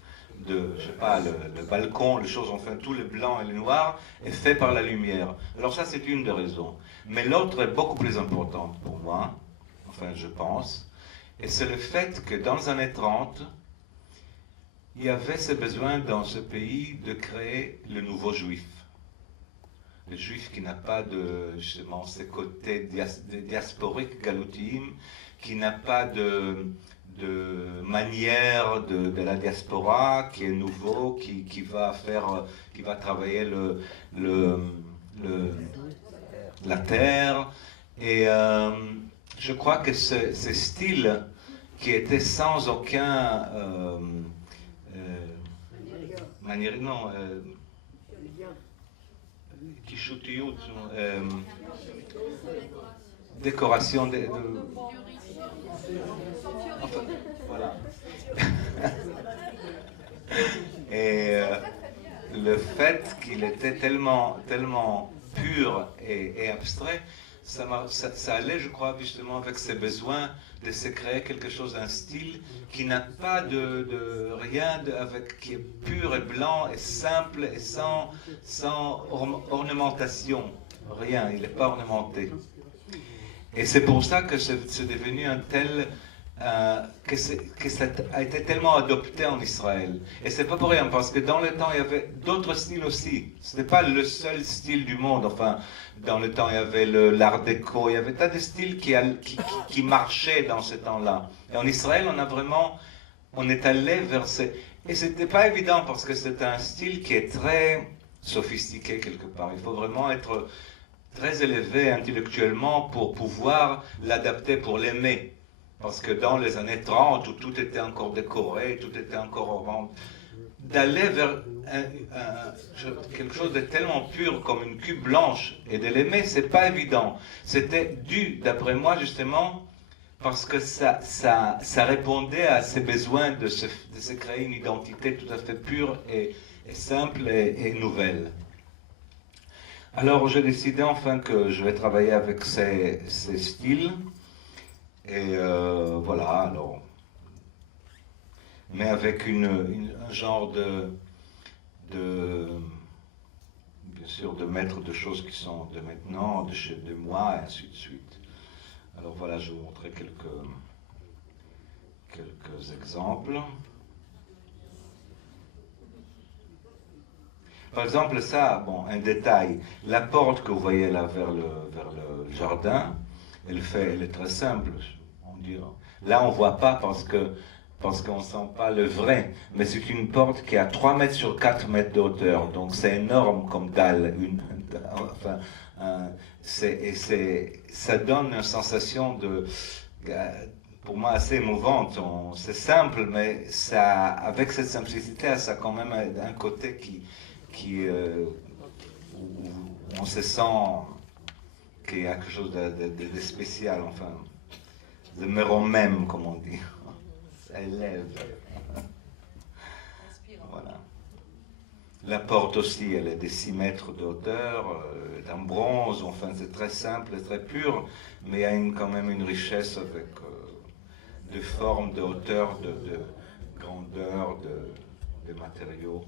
je sais pas, le balcon, les choses, enfin tout le blanc et le noir est fait par la lumière. Alors ça, c'est une des raisons. Mais l'autre est beaucoup plus importante pour moi, enfin je pense, et c'est le fait que dans les années 30, il y avait ce besoin dans ce pays de créer le nouveau juif. Le juif qui n'a pas justement ces côtés diasporiques, galoutines, qui n'a pas de manière de la diaspora, qui est nouveau, qui va travailler la terre. Et je crois que ce style qui était sans aucun décoration enfin, voilà. Et le fait qu'il était tellement pur et abstrait, ça allait, je crois, justement avec ses besoins de se créer quelque chose, un style qui n'a pas de rien, qui est pur et blanc et simple et sans ornementation. Rien, il n'est pas ornementé. Et c'est pour ça que c'est devenu un tel... que ça a été tellement adopté en Israël. Et c'est pas pour rien, parce que dans le temps, il y avait d'autres styles aussi. Ce n'était pas le seul style du monde. Enfin, dans le temps, il y avait l'art déco, il y avait tas de styles qui marchaient dans ce temps-là. Et en Israël, on est allé vers ces... Et c'était pas évident, parce que c'est un style qui est très sophistiqué quelque part. Il faut vraiment être très élevé intellectuellement pour pouvoir l'adapter, pour l'aimer. Parce que dans les années 30, où tout était encore décoré, tout était encore en vente, d'aller vers quelque chose de tellement pur comme une cube blanche et de l'aimer, c'est pas évident. C'était dû, d'après moi, justement, parce que ça répondait à ses besoins de se créer une identité tout à fait pure et simple et nouvelle. Alors j'ai décidé enfin que je vais travailler avec ces styles. Et voilà, alors, mais avec un genre bien sûr, de mettre de choses qui sont de maintenant, de moi, et ainsi de suite. Alors voilà, je vais vous montrer quelques exemples. Par exemple, ça, bon, un détail, la porte que vous voyez là vers le jardin, elle est très simple. Là, on ne voit pas parce qu'on ne sent pas le vrai, mais c'est une porte qui a 3 mètres sur 4 mètres de hauteur, donc c'est énorme comme dalle. Ça donne une sensation pour moi assez émouvante. C'est simple, mais avec cette simplicité, ça a quand même un côté où on se sent qu'il y a quelque chose de spécial, enfin. De même, comme on dit. Ça élève. Voilà. La porte aussi, elle est de 6 mètres de hauteur, en bronze, enfin c'est très simple et très pur, mais il y a quand même une richesse avec de forme, de hauteur, de grandeur, de matériaux.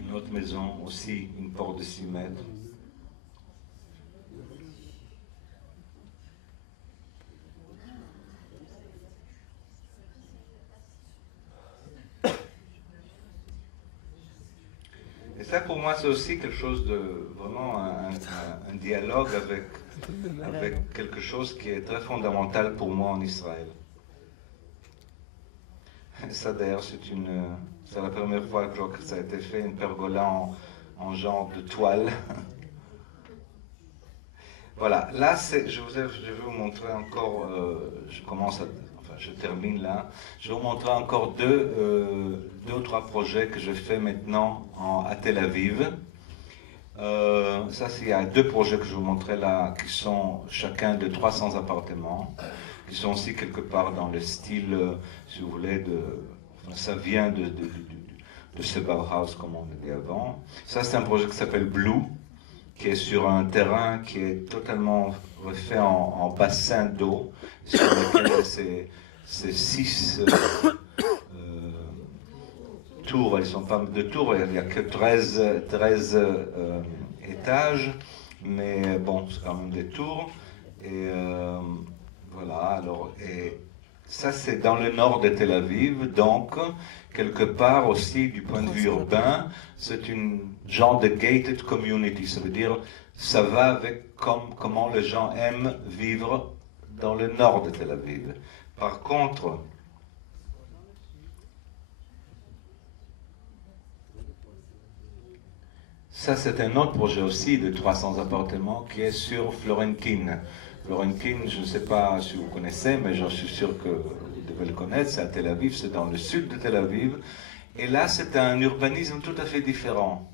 Une autre maison aussi, une porte de 6 mètres. Et ça, pour moi, c'est aussi quelque chose de vraiment un dialogue avec quelque chose qui est très fondamental pour moi en Israël. Et ça, d'ailleurs, c'est la première fois que ça a été fait, une pergola en genre de toile. Voilà, là, je vais vous montrer encore, je termine là. Je vais vous montrer encore deux ou trois projets que je fais maintenant à Tel Aviv. Il y a 2 projets que je vais vous montrer là, qui sont chacun de 300 appartements, qui sont aussi quelque part dans le style, si vous voulez, ça vient de ce Bauhaus, comme on a dit avant. Ça, c'est un projet qui s'appelle Blue, qui est sur un terrain qui est totalement refait en bassin d'eau, sur lequel ces 6 tours, elles ne sont pas de tours, il n'y a que 13 étages, mais bon, c'est quand même des tours. Et voilà, alors, et ça c'est dans le nord de Tel Aviv, donc quelque part aussi du point de vue urbain, c'est une genre de gated community, ça veut dire ça va avec comment les gens aiment vivre dans le nord de Tel Aviv. Par contre, ça c'est un autre projet aussi de 300 appartements qui est sur Florentine. Florentine, je ne sais pas si vous connaissez, mais j'en suis sûr que vous devez le connaître, c'est à Tel Aviv, c'est dans le sud de Tel Aviv. Et là, c'est un urbanisme tout à fait différent.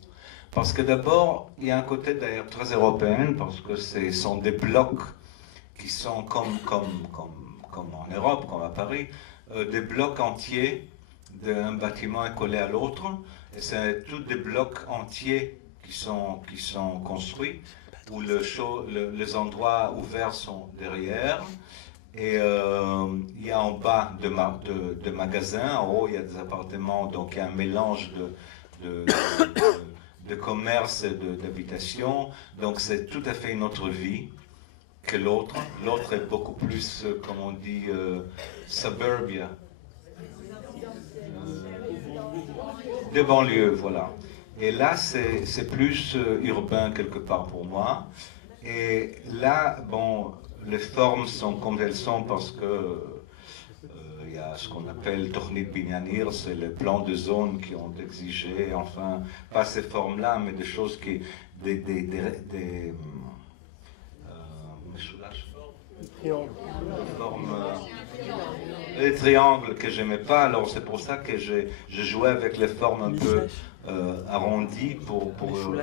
Parce que d'abord, il y a un côté d'ailleurs très européen, parce que ce sont des blocs qui sont comme en Europe, comme à Paris, des blocs entiers d'un bâtiment est collé à l'autre. Et c'est tous des blocs entiers qui sont construits, où les endroits ouverts sont derrière. Et il y a en bas de magasins, en haut il y a des appartements, donc il y a un mélange de commerce et d'habitation. Donc c'est tout à fait une autre vie que l'autre. L'autre est beaucoup plus, comme on dit, suburbia. De banlieue, voilà. Et là, c'est plus urbain quelque part pour moi. Et là, bon, les formes sont comme elles sont parce que il y a ce qu'on appelle Tornit Binyanir, c'est les plans de zone qui ont exigé, enfin, pas ces formes-là, mais des choses qui, les triangles que j'aimais pas, alors c'est pour ça que je jouais avec les formes un peu arrondies pour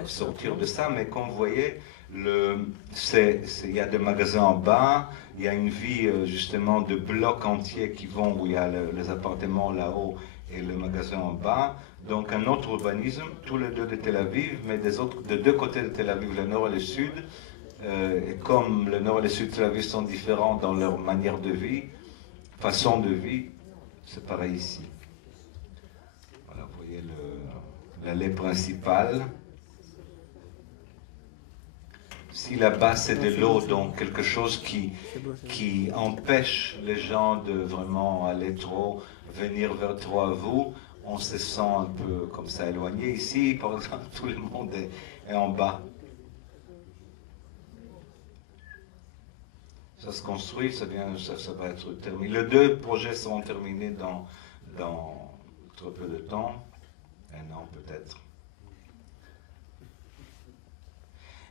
sortir de ça, mais comme vous voyez, il y a des magasins en bas, il y a une vie justement de blocs entiers qui vont où il y a les appartements là-haut et le magasin en bas, donc un autre urbanisme, tous les deux de Tel Aviv, mais de deux côtés de Tel Aviv, le nord et le sud. Et comme le nord et le sud de Tel Aviv sont différents dans leur manière de vie, façon de vie, c'est pareil ici. Voilà, vous voyez l'allée principale. Si là-bas c'est de l'eau, donc quelque chose qui empêche les gens de vraiment aller trop, venir vers trop à vous, on se sent un peu comme ça éloigné. Ici, par exemple, tout le monde est en bas. Ça se construit, ça va être terminé. Les deux projets seront terminés dans très peu de temps, un an peut-être.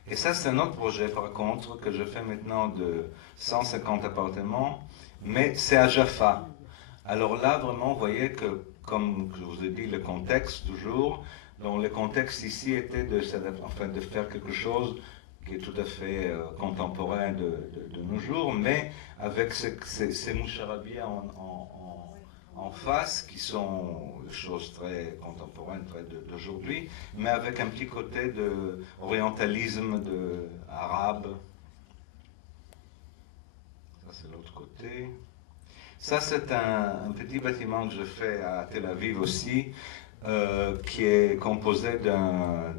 Et ça, c'est un autre projet, par contre, que je fais maintenant de 150 appartements, mais c'est à Jaffa. Alors là, vraiment, vous voyez que, comme je vous ai dit, le contexte toujours, donc le contexte ici était de faire quelque chose qui est tout à fait contemporain de nos jours, mais avec ces moucharabis en face, qui sont des choses très contemporaines, très d'aujourd'hui, mais avec un petit côté d'orientalisme arabe. Ça, c'est l'autre côté. Ça, c'est un petit bâtiment que je fais à Tel Aviv aussi, qui est composé d'un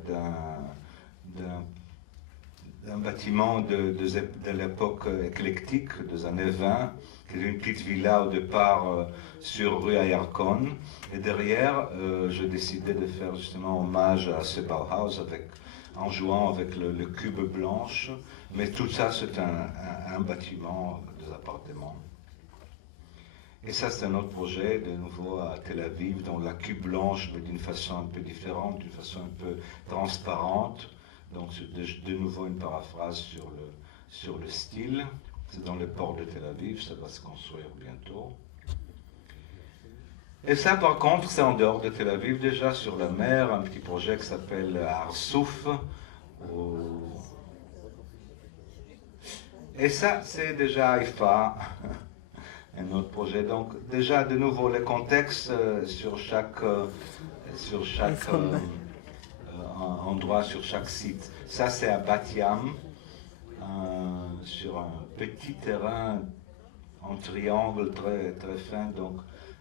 bâtiment de l'époque éclectique, des années 20, qui est une petite villa au départ sur rue Ayarkon. Et derrière, j'ai décidé de faire justement hommage à ce Bauhaus en jouant avec le cube blanche. Mais tout ça, c'est un bâtiment, des appartements. Et ça, c'est un autre projet, de nouveau à Tel Aviv, dans la cube blanche, mais d'une façon un peu différente, d'une façon un peu transparente. Donc, de nouveau une paraphrase sur le style. C'est dans le port de Tel Aviv, ça va se construire bientôt. Et ça, par contre, c'est en dehors de Tel Aviv, déjà sur la mer, un petit projet qui s'appelle Arsouf. Et ça, c'est déjà Haïfa, un autre projet. Donc, déjà, de nouveau, le contexte sur chaque endroit, sur chaque site. Ça, c'est à Bat Yam, sur un petit terrain en triangle très, très fin. Donc,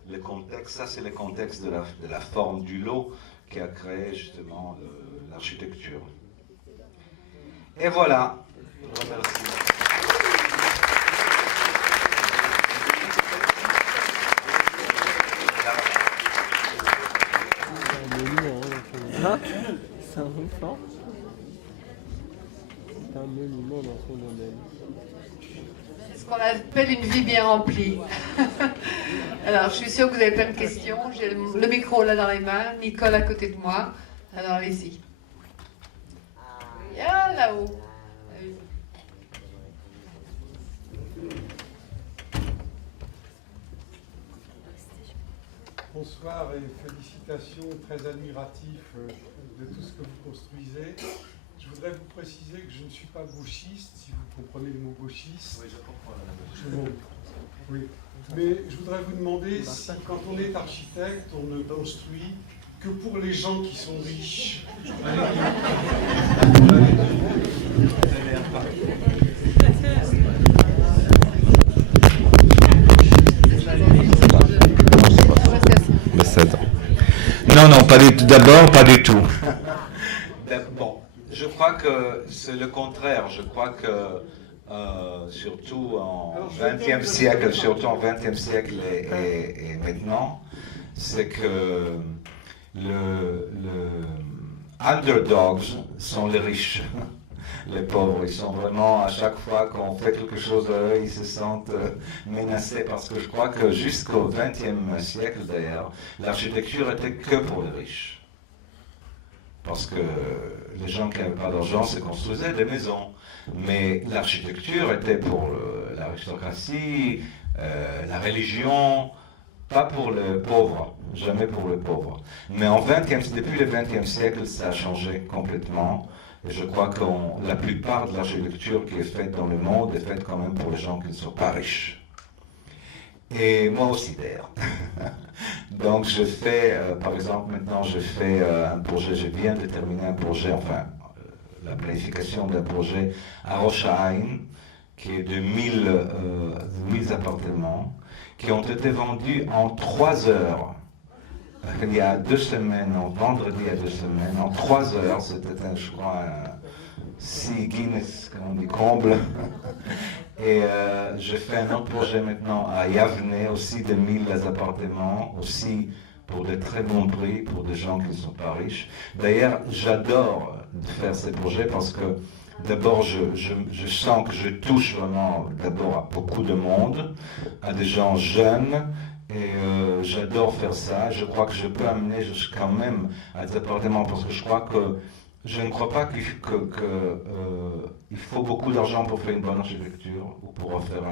le contexte, ça, c'est le contexte de la forme du lot qui a créé justement l'architecture. Et voilà. Je vous remercie. Hein? C'est un enfant? C'est un monument dans son domaine. C'est pas qu'on appelle une vie bien remplie. Alors, je suis sûre que vous avez plein de questions. J'ai le micro là dans les mains, Nicole à côté de moi. Alors, allez-y. Ah, là-haut. Bonsoir et félicitations, très admiratif de tout ce que vous construisez. Je voudrais vous préciser que je ne suis pas gauchiste, si vous comprenez le mot gauchiste. Oui, je comprends. Oui. Mais je voudrais vous demander si, quand on est architecte, on ne construit que pour les gens qui sont riches. Non, non, pas du tout. D'abord, pas du tout. Bon, je crois que c'est le contraire. Je crois que surtout en 20e siècle, et maintenant, c'est que le underdogs sont les riches. Les pauvres, ils sont vraiment, à chaque fois qu'on fait quelque chose à eux, ils se sentent menacés, parce que je crois que jusqu'au XXe siècle d'ailleurs, l'architecture était que pour les riches. Parce que les gens qui n'avaient pas d'argent se construisaient des maisons. Mais l'architecture était pour l'aristocratie, la religion, pas pour les pauvres, jamais pour les pauvres. Mais depuis le XXe siècle, ça a changé complètement. Et je crois que la plupart de l'architecture qui est faite dans le monde est faite quand même pour les gens qui ne sont pas riches. Et moi aussi d'ailleurs. Donc je fais, par exemple maintenant je fais un projet, je viens de terminer un projet, la planification d'un projet à Rosh-Haïn, qui est de 1000 appartements, qui ont été vendus en 3 heures. Il y a 2 semaines, vendredi il y a 2 semaines, en 3 heures, c'était je crois, un 6 Guinness, comme on dit, comble. Et je fais un autre projet maintenant à Yavne, aussi de 1000 appartements, aussi pour de très bons prix, pour des gens qui ne sont pas riches. D'ailleurs, j'adore faire ces projets parce que d'abord, je sens que je touche vraiment d'abord à beaucoup de monde, à des gens jeunes. Et j'adore faire ça. Je crois que je peux amener quand même à des appartements parce que je ne crois pas qu'il faut beaucoup d'argent pour faire une bonne architecture ou pour faire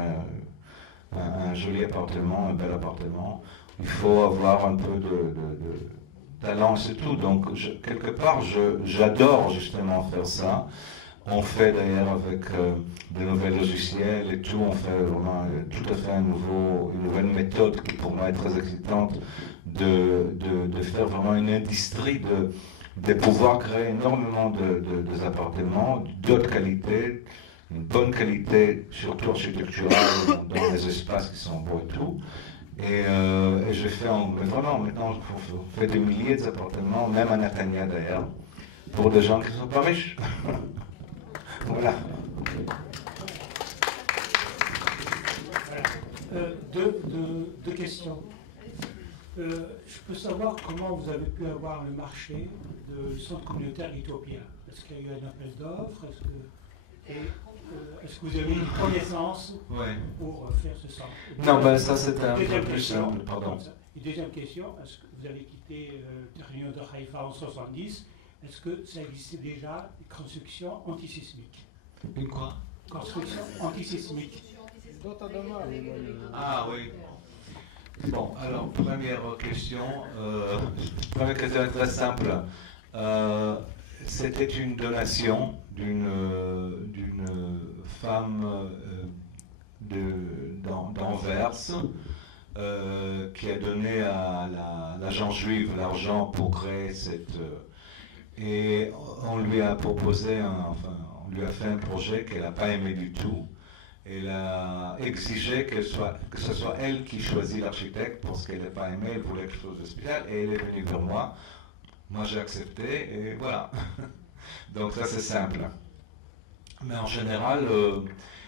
un joli appartement, un bel appartement. Il faut avoir un peu de talent, c'est tout. Donc quelque part, j'adore justement faire ça. On fait d'ailleurs avec de nouveaux logiciels et tout, on fait vraiment tout à fait une nouvelle méthode qui pour moi est très excitante de faire vraiment une industrie de pouvoir créer énormément de appartements d'autres qualités, une bonne qualité, surtout architecturale, dans les espaces qui sont beaux et tout. Et je fais vraiment maintenant, on fait des milliers d'appartements, même à Netanya d'ailleurs, pour des gens qui ne sont pas riches. Voilà. Deux questions. Je peux savoir comment vous avez pu avoir le marché de centre communautaire Utopia. Est-ce qu'il y a eu un appel d'offres? Est-ce que vous avez une connaissance pour faire ce centre? Non, ben ça c'était un peu plus simple, pardon. Et deuxième question, est-ce que vous avez quitté la réunion de Haïfa en 70? Est-ce que ça existait déjà des constructions antisismiques? Une quoi? Construction antisismique. Ah oui. Bon, alors première question est très simple. C'était une donation d'une femme d'Anvers qui a donné à l'agence juive l'argent pour créer cette... et on lui a proposé, on lui a fait un projet qu'elle n'a pas aimé du tout. Elle a exigé que ce soit elle qui choisit l'architecte parce qu'elle n'a pas aimé, elle voulait quelque chose de spécial et elle est venue vers moi. Moi j'ai accepté et voilà. Donc ça c'est simple. Mais en général,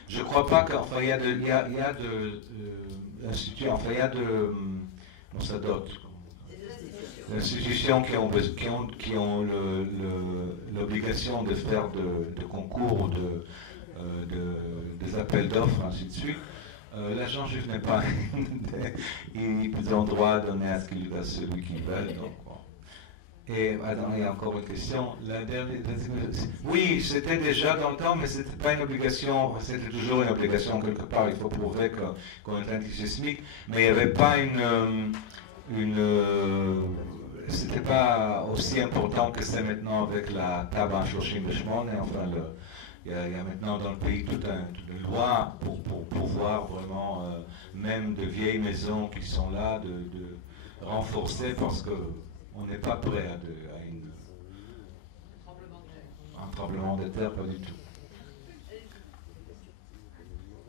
je ne crois pas qu'enfin il y a institutions qui ont l'obligation de faire de concours ou des appels d'offres, ainsi de suite. L'agent juif n'est pas... Ils ont droit de donner à celui qu'ils veulent. Donc, bon. Et attends, il y a encore une question. Oui, c'était déjà dans le temps, mais c'était pas une obligation, c'était toujours une obligation quelque part. Il faut prouver qu'on est antisismique, mais il n'y avait pas c'était pas aussi important que c'est maintenant avec la Taba Shoshim Beshmone. Enfin, il y a maintenant dans le pays toute une loi pour pouvoir vraiment, même de vieilles maisons qui sont là, de renforcer parce que on n'est pas prêt à un tremblement de terre, pas du tout.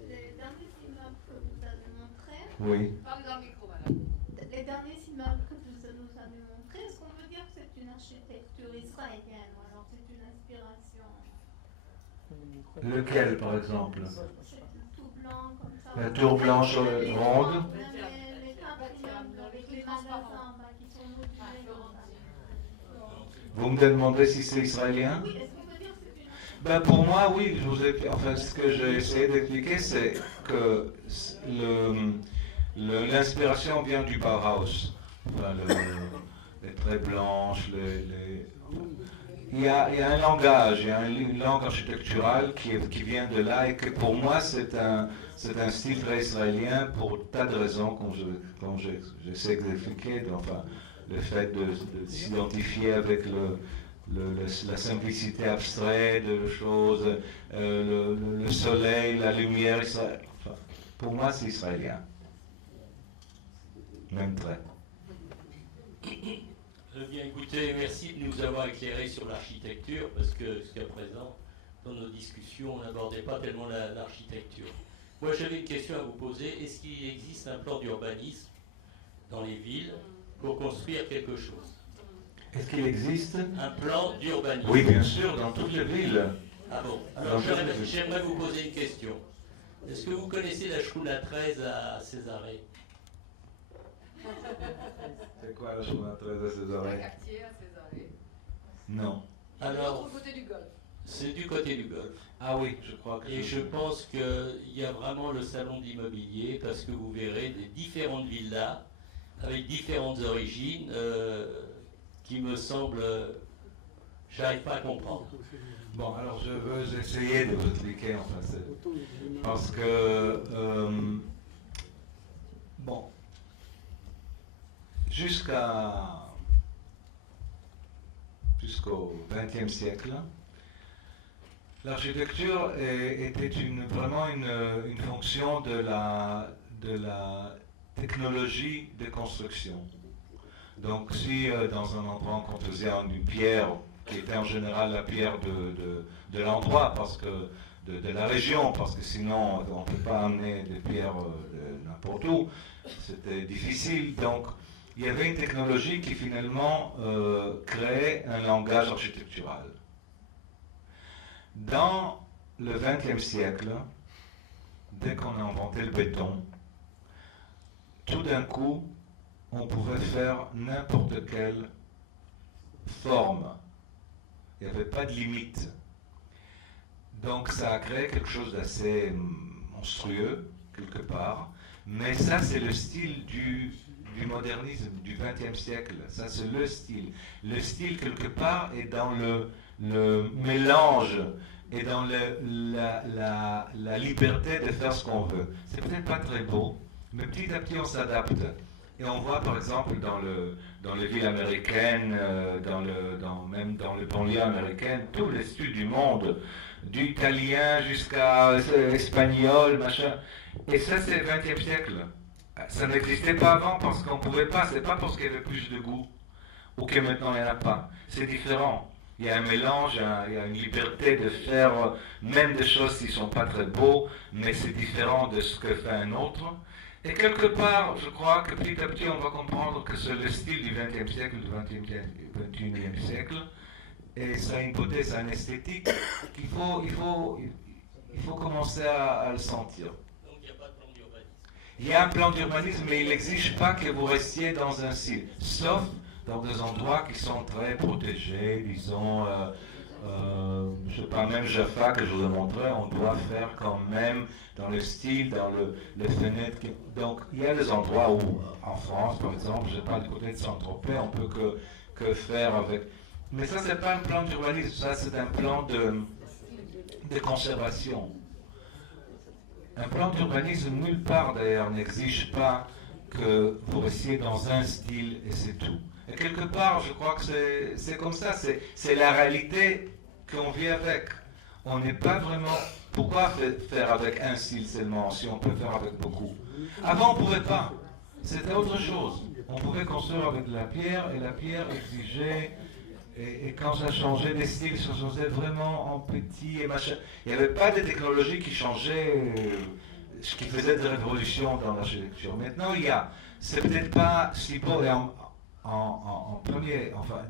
Les derniers immeubles que vous avez montrés, Oui. Parle dans le micro, madame. les derniers immeubles que vous nous avez montrés, est-ce qu'on peut dire que c'est une architecture israélienne ou alors c'est une inspiration? Lequel, par exemple? C'est tout blanc comme ça. La tour blanche ronde. Les quatre immeubles avec les magasins qui sont modulés. Vous me demandez si c'est israélien? Oui, est-ce qu'on peut dire que c'est une architecture? Ben pour moi, oui. Enfin, ce que j'ai essayé d'expliquer, c'est que l'inspiration vient du Bauhaus. Enfin, les traits blanches, il y a un langage, il y a une langue architecturale qui vient de là et que pour moi c'est un style très israélien pour tas de raisons comme j'essaie d'expliquer. Enfin, le fait de s'identifier avec la simplicité abstraite de choses, le soleil, la lumière. Enfin, pour moi c'est israélien. Même trait. Bien, écoutez, merci de nous avoir éclairé sur l'architecture, parce que jusqu'à présent, dans nos discussions, on n'abordait pas tellement l'architecture. Moi, j'avais une question à vous poser. Est-ce qu'il existe un plan d'urbanisme dans les villes pour construire quelque chose? Est-ce qu'il existe Un plan d'urbanisme? Oui, bien sûr, dans toutes les villes. Ah bon? Alors, j'aimerais vous poser une question. Est-ce que vous connaissez la Shkouna 13 à Césarée? C'est quoi la Shkouna 13 à Césarée? Quartier à Césarée. Non. Alors, Au côté du golfe. c'est du côté du golfe. Ah oui, je crois que... Et je pense qu'il y a vraiment le salon d'immobilier, parce que vous verrez des différentes villas, avec différentes origines, qui me semblent... j'arrive pas à comprendre. Bon, alors je veux essayer de vous expliquer, enfin, parce que... bon... Jusqu'au XXe siècle, l'architecture était vraiment une fonction de la technologie de construction. Donc si dans un endroit on construisait une pierre, qui était en général la pierre de l'endroit, parce que de la région, parce que sinon on ne peut pas amener des pierres de n'importe où, c'était difficile. Donc il y avait une technologie qui finalement créait un langage architectural. Dans le XXe siècle, dès qu'on a inventé le béton, tout d'un coup, on pouvait faire n'importe quelle forme. Il n'y avait pas de limite. Donc ça a créé quelque chose d'assez monstrueux, quelque part. Mais ça, c'est le style du modernisme du XXe siècle. Ça, c'est le style. Le style, quelque part, est dans le mélange et dans la liberté de faire ce qu'on veut. C'est peut-être pas très beau, mais petit à petit, on s'adapte. Et on voit, par exemple, dans les villes américaines, même dans les banlieues américaines, tous les styles du monde, du italien jusqu'à espagnol, machin. Et ça, c'est le XXe siècle. Ça n'existait pas avant parce qu'on ne pouvait pas. C'est pas parce qu'il y avait plus de goût ou que maintenant il n'y en a pas. C'est différent. Il y a un mélange, il y a une liberté de faire même des choses qui ne sont pas très beaux, mais c'est différent de ce que fait un autre. Et quelque part, je crois que petit à petit, on va comprendre que c'est le style du XXe siècle, du XXIe siècle, et ça a une beauté, ça a une esthétique qu'il faut commencer à le sentir. Donc il n'y a pas de plan d'urbanisme. Il y a un plan d'urbanisme, mais il n'exige pas que vous restiez dans un style, sauf dans des endroits qui sont très protégés, disons, je sais pas, même Jaffa que je vous ai montré, on doit faire quand même dans le style, dans les fenêtres. Donc il y a des endroits où, en France par exemple, je sais pas, du côté de Saint-Tropez, on peut que faire avec. Mais ça, c'est pas un plan d'urbanisme, ça c'est un plan de conservation. Un plan d'urbanisme, nulle part d'ailleurs, n'exige pas que vous restiez dans un style et c'est tout. Et quelque part, je crois que c'est comme ça, c'est la réalité qu'on vit avec. On n'est pas vraiment... Pourquoi faire avec un style seulement, si on peut faire avec beaucoup? Avant, on ne pouvait pas. C'était autre chose. On pouvait construire avec de la pierre, et la pierre exigeait... Et quand ça changeait des styles, ça changeait vraiment en petit et machin. Il n'y avait pas de technologie qui changeait, ce qui faisait des révolutions dans l'architecture. Maintenant, il y a... C'est peut-être pas si beau, et en premier... Enfin,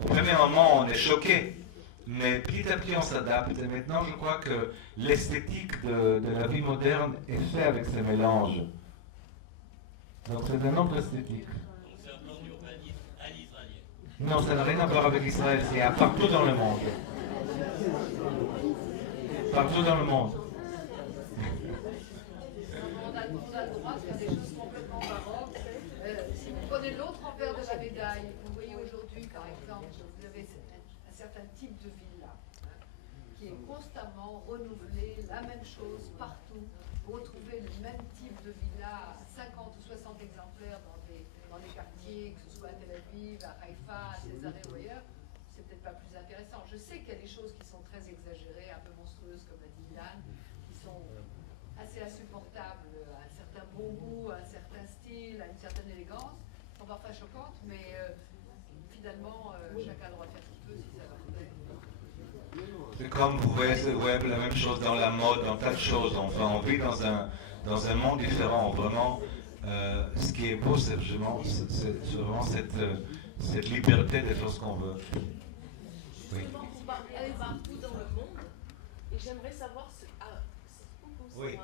au premier moment, on est choqué. Mais petit à petit, on s'adapte. Et maintenant, je crois que l'esthétique de la vie moderne est faite avec ces mélanges. Donc, c'est un autre esthétique. C'est un plan d'urbanisme à l'israélienne. Non, ça n'a rien à voir avec Israël. C'est partout dans le monde. Partout dans le monde. On a le droit de faire des choses complètement baroques. Si vous prenez l'autre envers de la médaille, vous voyez aujourd'hui, par exemple, vous avez un certain type de villa qui est constamment renouvelé, la même chose partout. Vous retrouvez le même type de villa, 50 ou 60 exemplaires dans des quartiers, que ce soit à Tel Aviv, à Haïfa, à Césarée ou ailleurs. C'est peut-être pas plus intéressant. Je sais qu'il y a des choses qui sont très exagérées, un peu monstrueuses, comme l'a dit Yann, qui sont assez insupportables, à un certain bon goût, à un certain style, à une certaine élégance, sont parfois choquantes, mais finalement, chacun a le droit de faire ce qu'il veut si ça va plaire. C'est comme vous voyez la même chose dans la mode, dans tas de choses. Enfin, on vit dans un monde différent. Vraiment, ce qui est beau, c'est vraiment cette liberté de faire ce qu'on veut. Oui. Vous parlez de partout dans le monde, et j'aimerais savoir c'est beaucoup ça. Oui.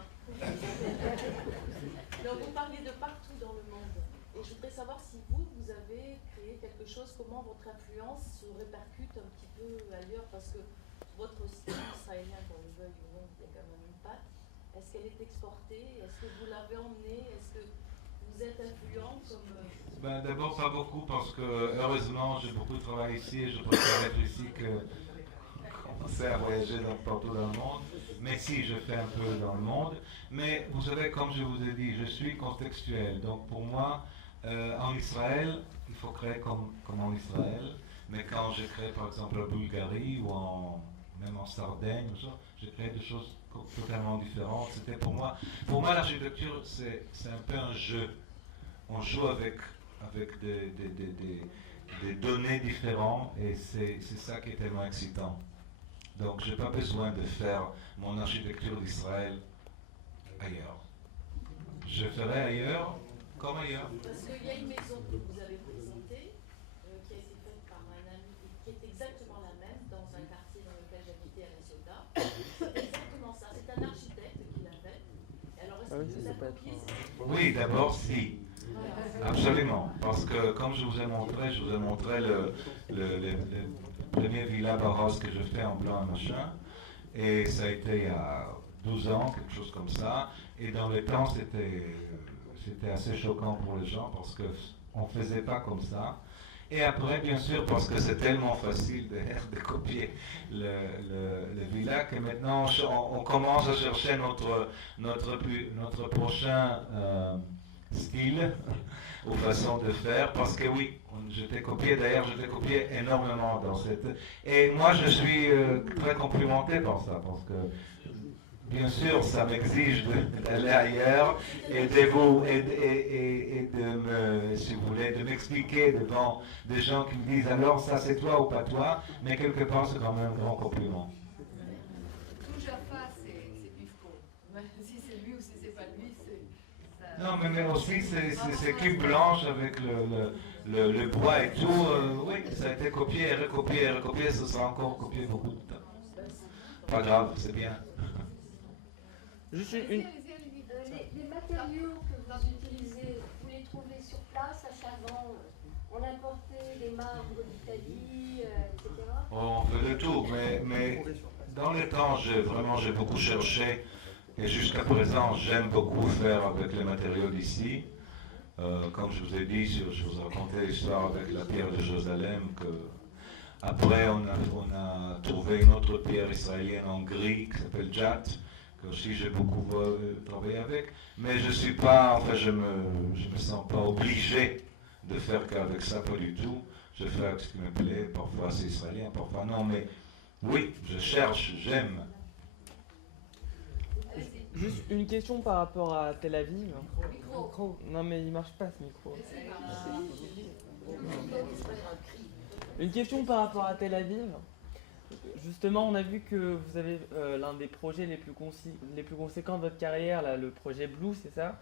Donc vous parliez de partout dans le monde, et je voudrais savoir si vous avez créé quelque chose, comment votre influence se répercute un petit peu ailleurs, parce que votre style israélien, qu'on le veuille ou non, il y a quand même une patte. Est-ce qu'elle est exportée? Est-ce que vous l'avez emmenée? Est-ce que vous êtes influent comme... Ben, d'abord, pas beaucoup, parce que heureusement, j'ai beaucoup de travail ici et je préfère être ici que commencer à voyager partout dans le monde. Mais si, je fais un peu dans le monde. Mais vous savez, comme je vous ai dit, je suis contextuel. Donc pour moi, en Israël, il faut créer comme en Israël. Mais quand j'ai créé par exemple en Bulgarie ou même en Sardaigne, j'ai créé des choses totalement différentes. C'était pour moi l'architecture, c'est un peu un jeu. On joue avec des données différentes et c'est ça qui est tellement excitant. Donc je n'ai pas besoin de faire mon architecture d'Israël ailleurs. Je ferai ailleurs comme ailleurs. Parce qu'il y a une maison que vous avez présentée, qui a été faite par un ami, qui est exactement la même dans un quartier dans lequel j'habitais à Minnesota. C'est exactement ça. C'est un architecte qui l'a fait. Alors est-ce que vous avez copié? Oui, d'abord si. Absolument. Parce que comme je vous ai montré le premier villa Bauhaus que je fais en blanc et machin. Et ça a été il y a 12 ans, quelque chose comme ça. Et dans les temps, c'était assez choquant pour les gens parce qu'on ne faisait pas comme ça. Et après, bien sûr, parce que c'est tellement facile de copier le villa que maintenant on commence à chercher notre prochain style ou façon de faire. Parce que oui, je t'ai copié énormément dans cette... Et moi, je suis très complimenté par ça parce que bien sûr, ça m'exige d'aller ailleurs et si vous voulez, de m'expliquer devant des gens qui me disent alors ça c'est toi ou pas toi, mais quelque part c'est quand même un grand compliment. Tout Jaffa, c'est Pivko. Si c'est lui ou si c'est pas lui, c'est... Non, mais aussi ces cubes blanches avec le bois et tout, oui, ça a été copié et recopié, ça sera encore copié beaucoup de temps. Pas grave, c'est bien. Juste une... les matériaux que vous utilisez, vous les trouvez sur place, à Chavant, On importait des marbres d'Italie, etc. On fait de tout, mais dans les temps, j'ai beaucoup cherché. Et jusqu'à présent, j'aime beaucoup faire avec les matériaux d'ici. Comme je vous ai dit, je vous ai raconté l'histoire avec la pierre de Jérusalem. Après, on a trouvé une autre pierre israélienne en gris qui s'appelle Jat, que aussi j'ai beaucoup travaillé avec. Mais je suis pas, enfin, je me sens pas obligé de faire qu'avec ça, pas du tout. Je fais avec ce qui me plaît. Parfois c'est israélien, parfois non. Mais oui, je cherche, j'aime. Juste une question par rapport à Tel Aviv. Micro. Non mais il marche pas ce micro. Une question par rapport à Tel Aviv. Justement, on a vu que vous avez l'un des projets les plus conséquents de votre carrière, là, le projet Blue, c'est ça,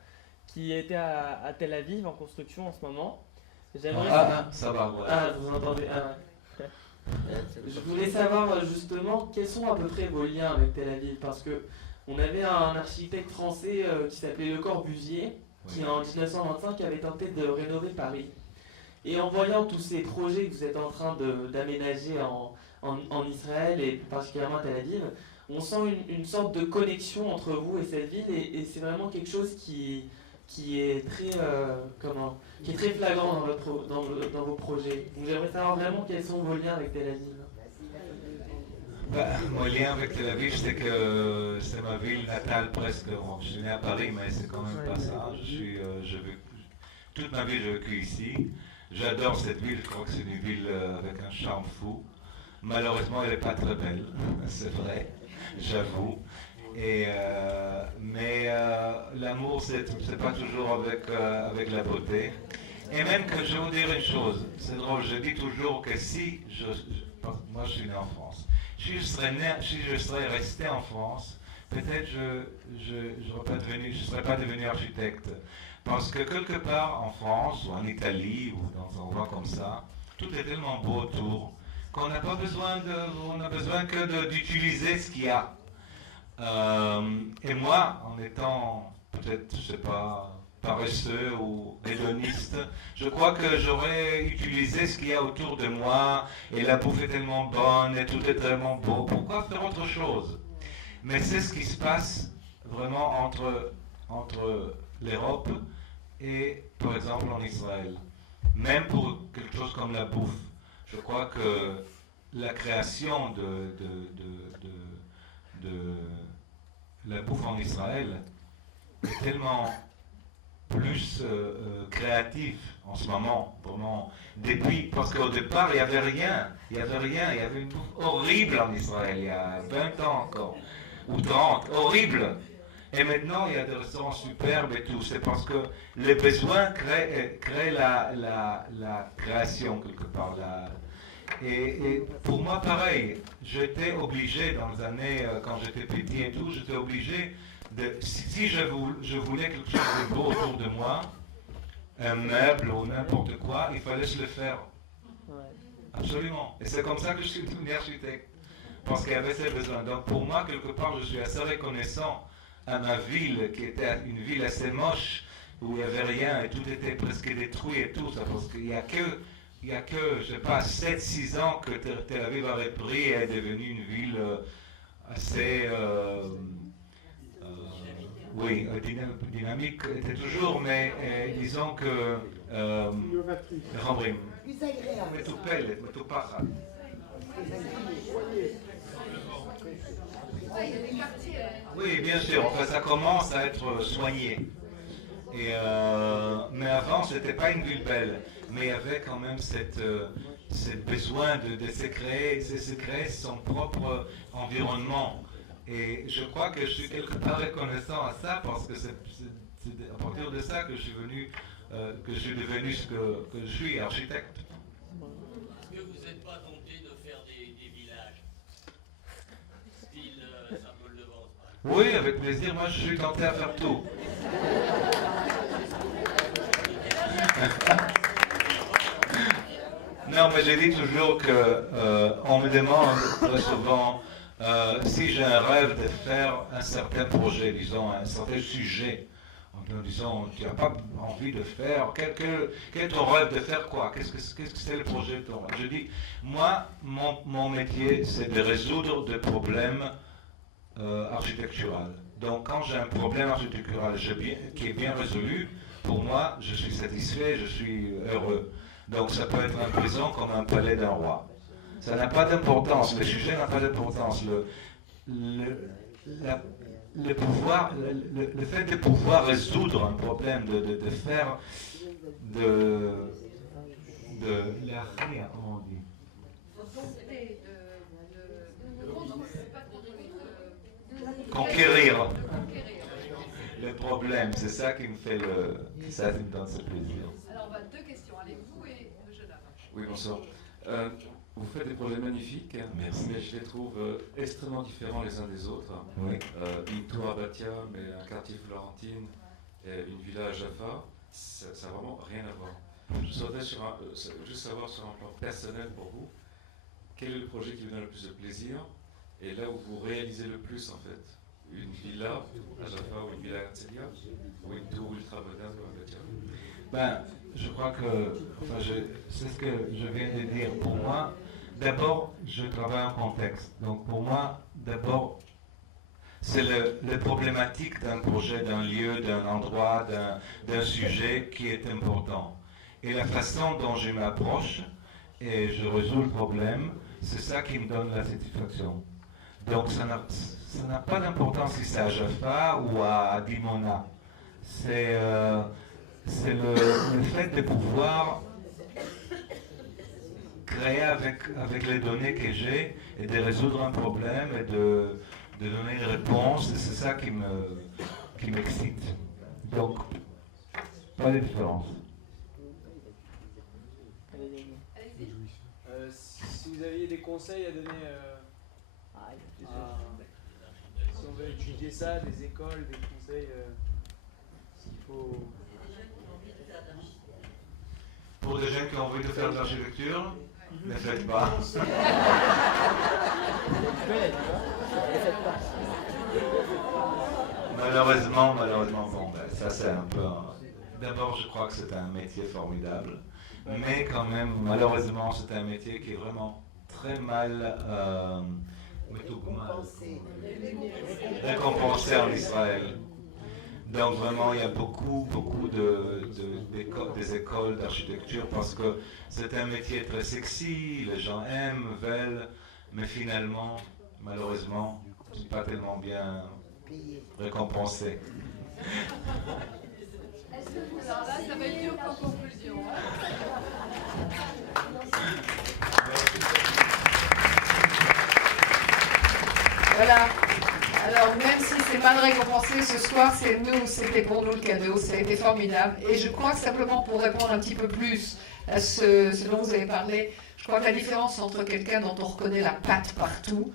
qui était à Tel Aviv en construction en ce moment. Ça va, ouais. Ah, vous entendez. Je voulais savoir justement quels sont à peu près vos liens avec Tel Aviv, parce que on avait un architecte français qui s'appelait Le Corbusier, qui en 1925 avait tenté de rénover Paris. Et en voyant tous ces projets que vous êtes en train d'aménager en Israël et particulièrement à Tel Aviv, on sent une sorte de connexion entre vous et cette ville, et c'est vraiment quelque chose qui est très qui est très flagrant dans vos projets. Donc j'aimerais savoir vraiment quels sont vos liens avec Tel Aviv. Mon lien avec Tel Aviv, c'est que c'est ma ville natale presque. Bon, je suis né à Paris, mais c'est quand même pas ça. Toute ma vie, j'ai vécu ici. J'adore cette ville, je crois que c'est une ville avec un charme fou. Malheureusement, elle n'est pas très belle, c'est vrai, j'avoue. Mais l'amour, c'est pas toujours avec la beauté. Et même que je vais vous dire une chose, c'est drôle, je dis toujours que si moi je suis né en France, si je serais resté en France, peut-être je ne serais pas devenu architecte. Parce que quelque part en France, ou en Italie, ou dans un endroit comme ça, tout est tellement beau autour qu'on n'a pas besoin on a besoin que d'utiliser ce qu'il y a. Et moi, en étant peut-être, je sais pas, paresseux ou hédoniste, je crois que j'aurais utilisé ce qu'il y a autour de moi, et la bouffe est tellement bonne, et tout est tellement beau, pourquoi faire autre chose? Mais c'est ce qui se passe vraiment entre l'Europe et, par exemple, en Israël. Même pour quelque chose comme la bouffe. Je crois que la création de la bouffe en Israël est tellement plus créatif en ce moment, vraiment. Parce qu'au départ, il n'y avait rien. Il y avait une bouffe horrible en Israël, il y a 20 ans encore, ou 30, horrible. Et maintenant, il y a des restaurants superbes et tout. C'est parce que les besoins créent la création quelque part. Et pour moi, pareil, j'étais obligé, dans les années, quand j'étais petit et tout, j'étais obligé si je voulais quelque chose de beau autour de moi, un meuble ou n'importe quoi, il fallait se le faire. Absolument. Et c'est comme ça que je suis devenu architecte. Parce qu'il y avait ces besoins. Donc pour moi, quelque part, je suis assez reconnaissant à ma ville, qui était une ville assez moche, où il n'y avait rien et tout était presque détruit et tout ça. Parce qu'il n'y a que, je sais pas, 7-6 ans que Tel Aviv a repris et est devenue une ville assez... oui, dynamique était toujours, mais disons que... Rambrim. Oui, bien sûr, enfin, ça commence à être soigné. Mais avant, c'était pas une ville belle, mais il y avait quand même cette besoin de se créer son propre environnement. Et je crois que je suis quelque part reconnaissant à ça, parce que c'est à partir de ça que je suis devenu ce que je suis, architecte. Est-ce que vous n'êtes pas tenté de faire des villages style Saint-Paul-de-Vence? Oui, avec plaisir. Moi, je suis tenté à faire tout. Non, mais j'ai dit toujours que on me demande très souvent si j'ai un rêve de faire un certain projet, disons un certain sujet, en en disant, tu n'as pas envie de faire, quel est ton rêve de faire quoi? Qu'est-ce que c'est le projet de ton rêve? Je dis, moi, mon métier, c'est de résoudre des problèmes architecturaux. Donc quand j'ai un problème architectural qui est bien résolu, pour moi, je suis satisfait, je suis heureux. Donc ça peut être une prison comme un palais d'un roi. Ça n'a pas d'importance, le sujet n'a pas d'importance. Le fait de pouvoir résoudre un problème, de faire comment on dit? Conquérir le problème, c'est ça qui me fait ça me donne ce plaisir. Alors on va deux questions, allez vous et le jeune homme. Oui, bonsoir. Vous faites des projets magnifiques, merci. Mais je les trouve extrêmement différents les uns des autres. Oui. Une tour à Batia, mais un quartier florentine, et une villa à Jaffa, ça n'a vraiment rien à voir. Je souhaiterais juste savoir sur un plan personnel pour vous, quel est le projet qui vous donne le plus de plaisir, et là où vous réalisez le plus en fait. Une villa à Jaffa ou une villa à Herzliya, ou une tour ultra moderne à Batia. Ben, je crois que, c'est ce que je viens de dire. Pour moi, d'abord, je travaille en contexte. Donc pour moi, d'abord, c'est la problématique d'un projet, d'un lieu, d'un endroit, d'un sujet qui est important. Et la façon dont je m'approche et je résous le problème, c'est ça qui me donne la satisfaction. Donc ça n'a pas d'importance si c'est à Jaffa ou à Dimona. C'est le fait de pouvoir créer avec les données que j'ai et de résoudre un problème et de donner une réponse, c'est ça qui m'excite. Donc, pas de différence. Si vous aviez des conseils à donner, si on veut étudier ça, des écoles, des conseils, s'il faut... Pour des gens qui ont envie de faire de l'architecture, ne faites pas. Malheureusement, bon, ça c'est un peu... D'abord, je crois que c'est un métier formidable, mais quand même, malheureusement, c'est un métier qui est vraiment très mal récompensé en Israël. Donc vraiment, il y a beaucoup des écoles d'architecture parce que c'est un métier très sexy, les gens aiment, veulent, mais finalement, malheureusement, c'est pas tellement bien récompensé. Alors là, ça va être dur comme conclusion. Voilà. Alors, même si c'est mal récompensé ce soir, c'était pour nous le cadeau, ça a été formidable. Et je crois que simplement pour répondre un petit peu plus à ce dont vous avez parlé, je crois que la différence entre quelqu'un dont on reconnaît la patte partout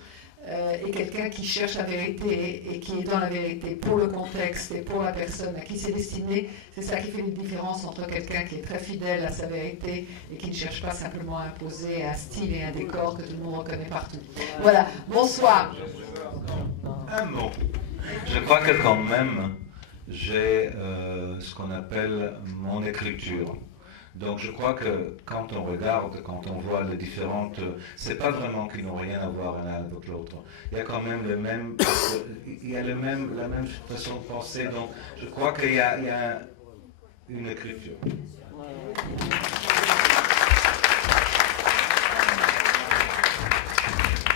et quelqu'un qui cherche la vérité et qui est dans la vérité pour le contexte et pour la personne à qui c'est destiné, c'est ça qui fait une différence entre quelqu'un qui est très fidèle à sa vérité et qui ne cherche pas simplement à imposer un style et un décor que tout le monde reconnaît partout. Voilà, bonsoir. Un mot. Je crois que quand même, j'ai ce qu'on appelle mon écriture. Donc je crois que quand on regarde, quand on voit les différentes, c'est pas vraiment qu'ils n'ont rien à voir l'un avec l'autre. Il y a quand même la même façon de penser. Donc je crois qu'il y a une écriture.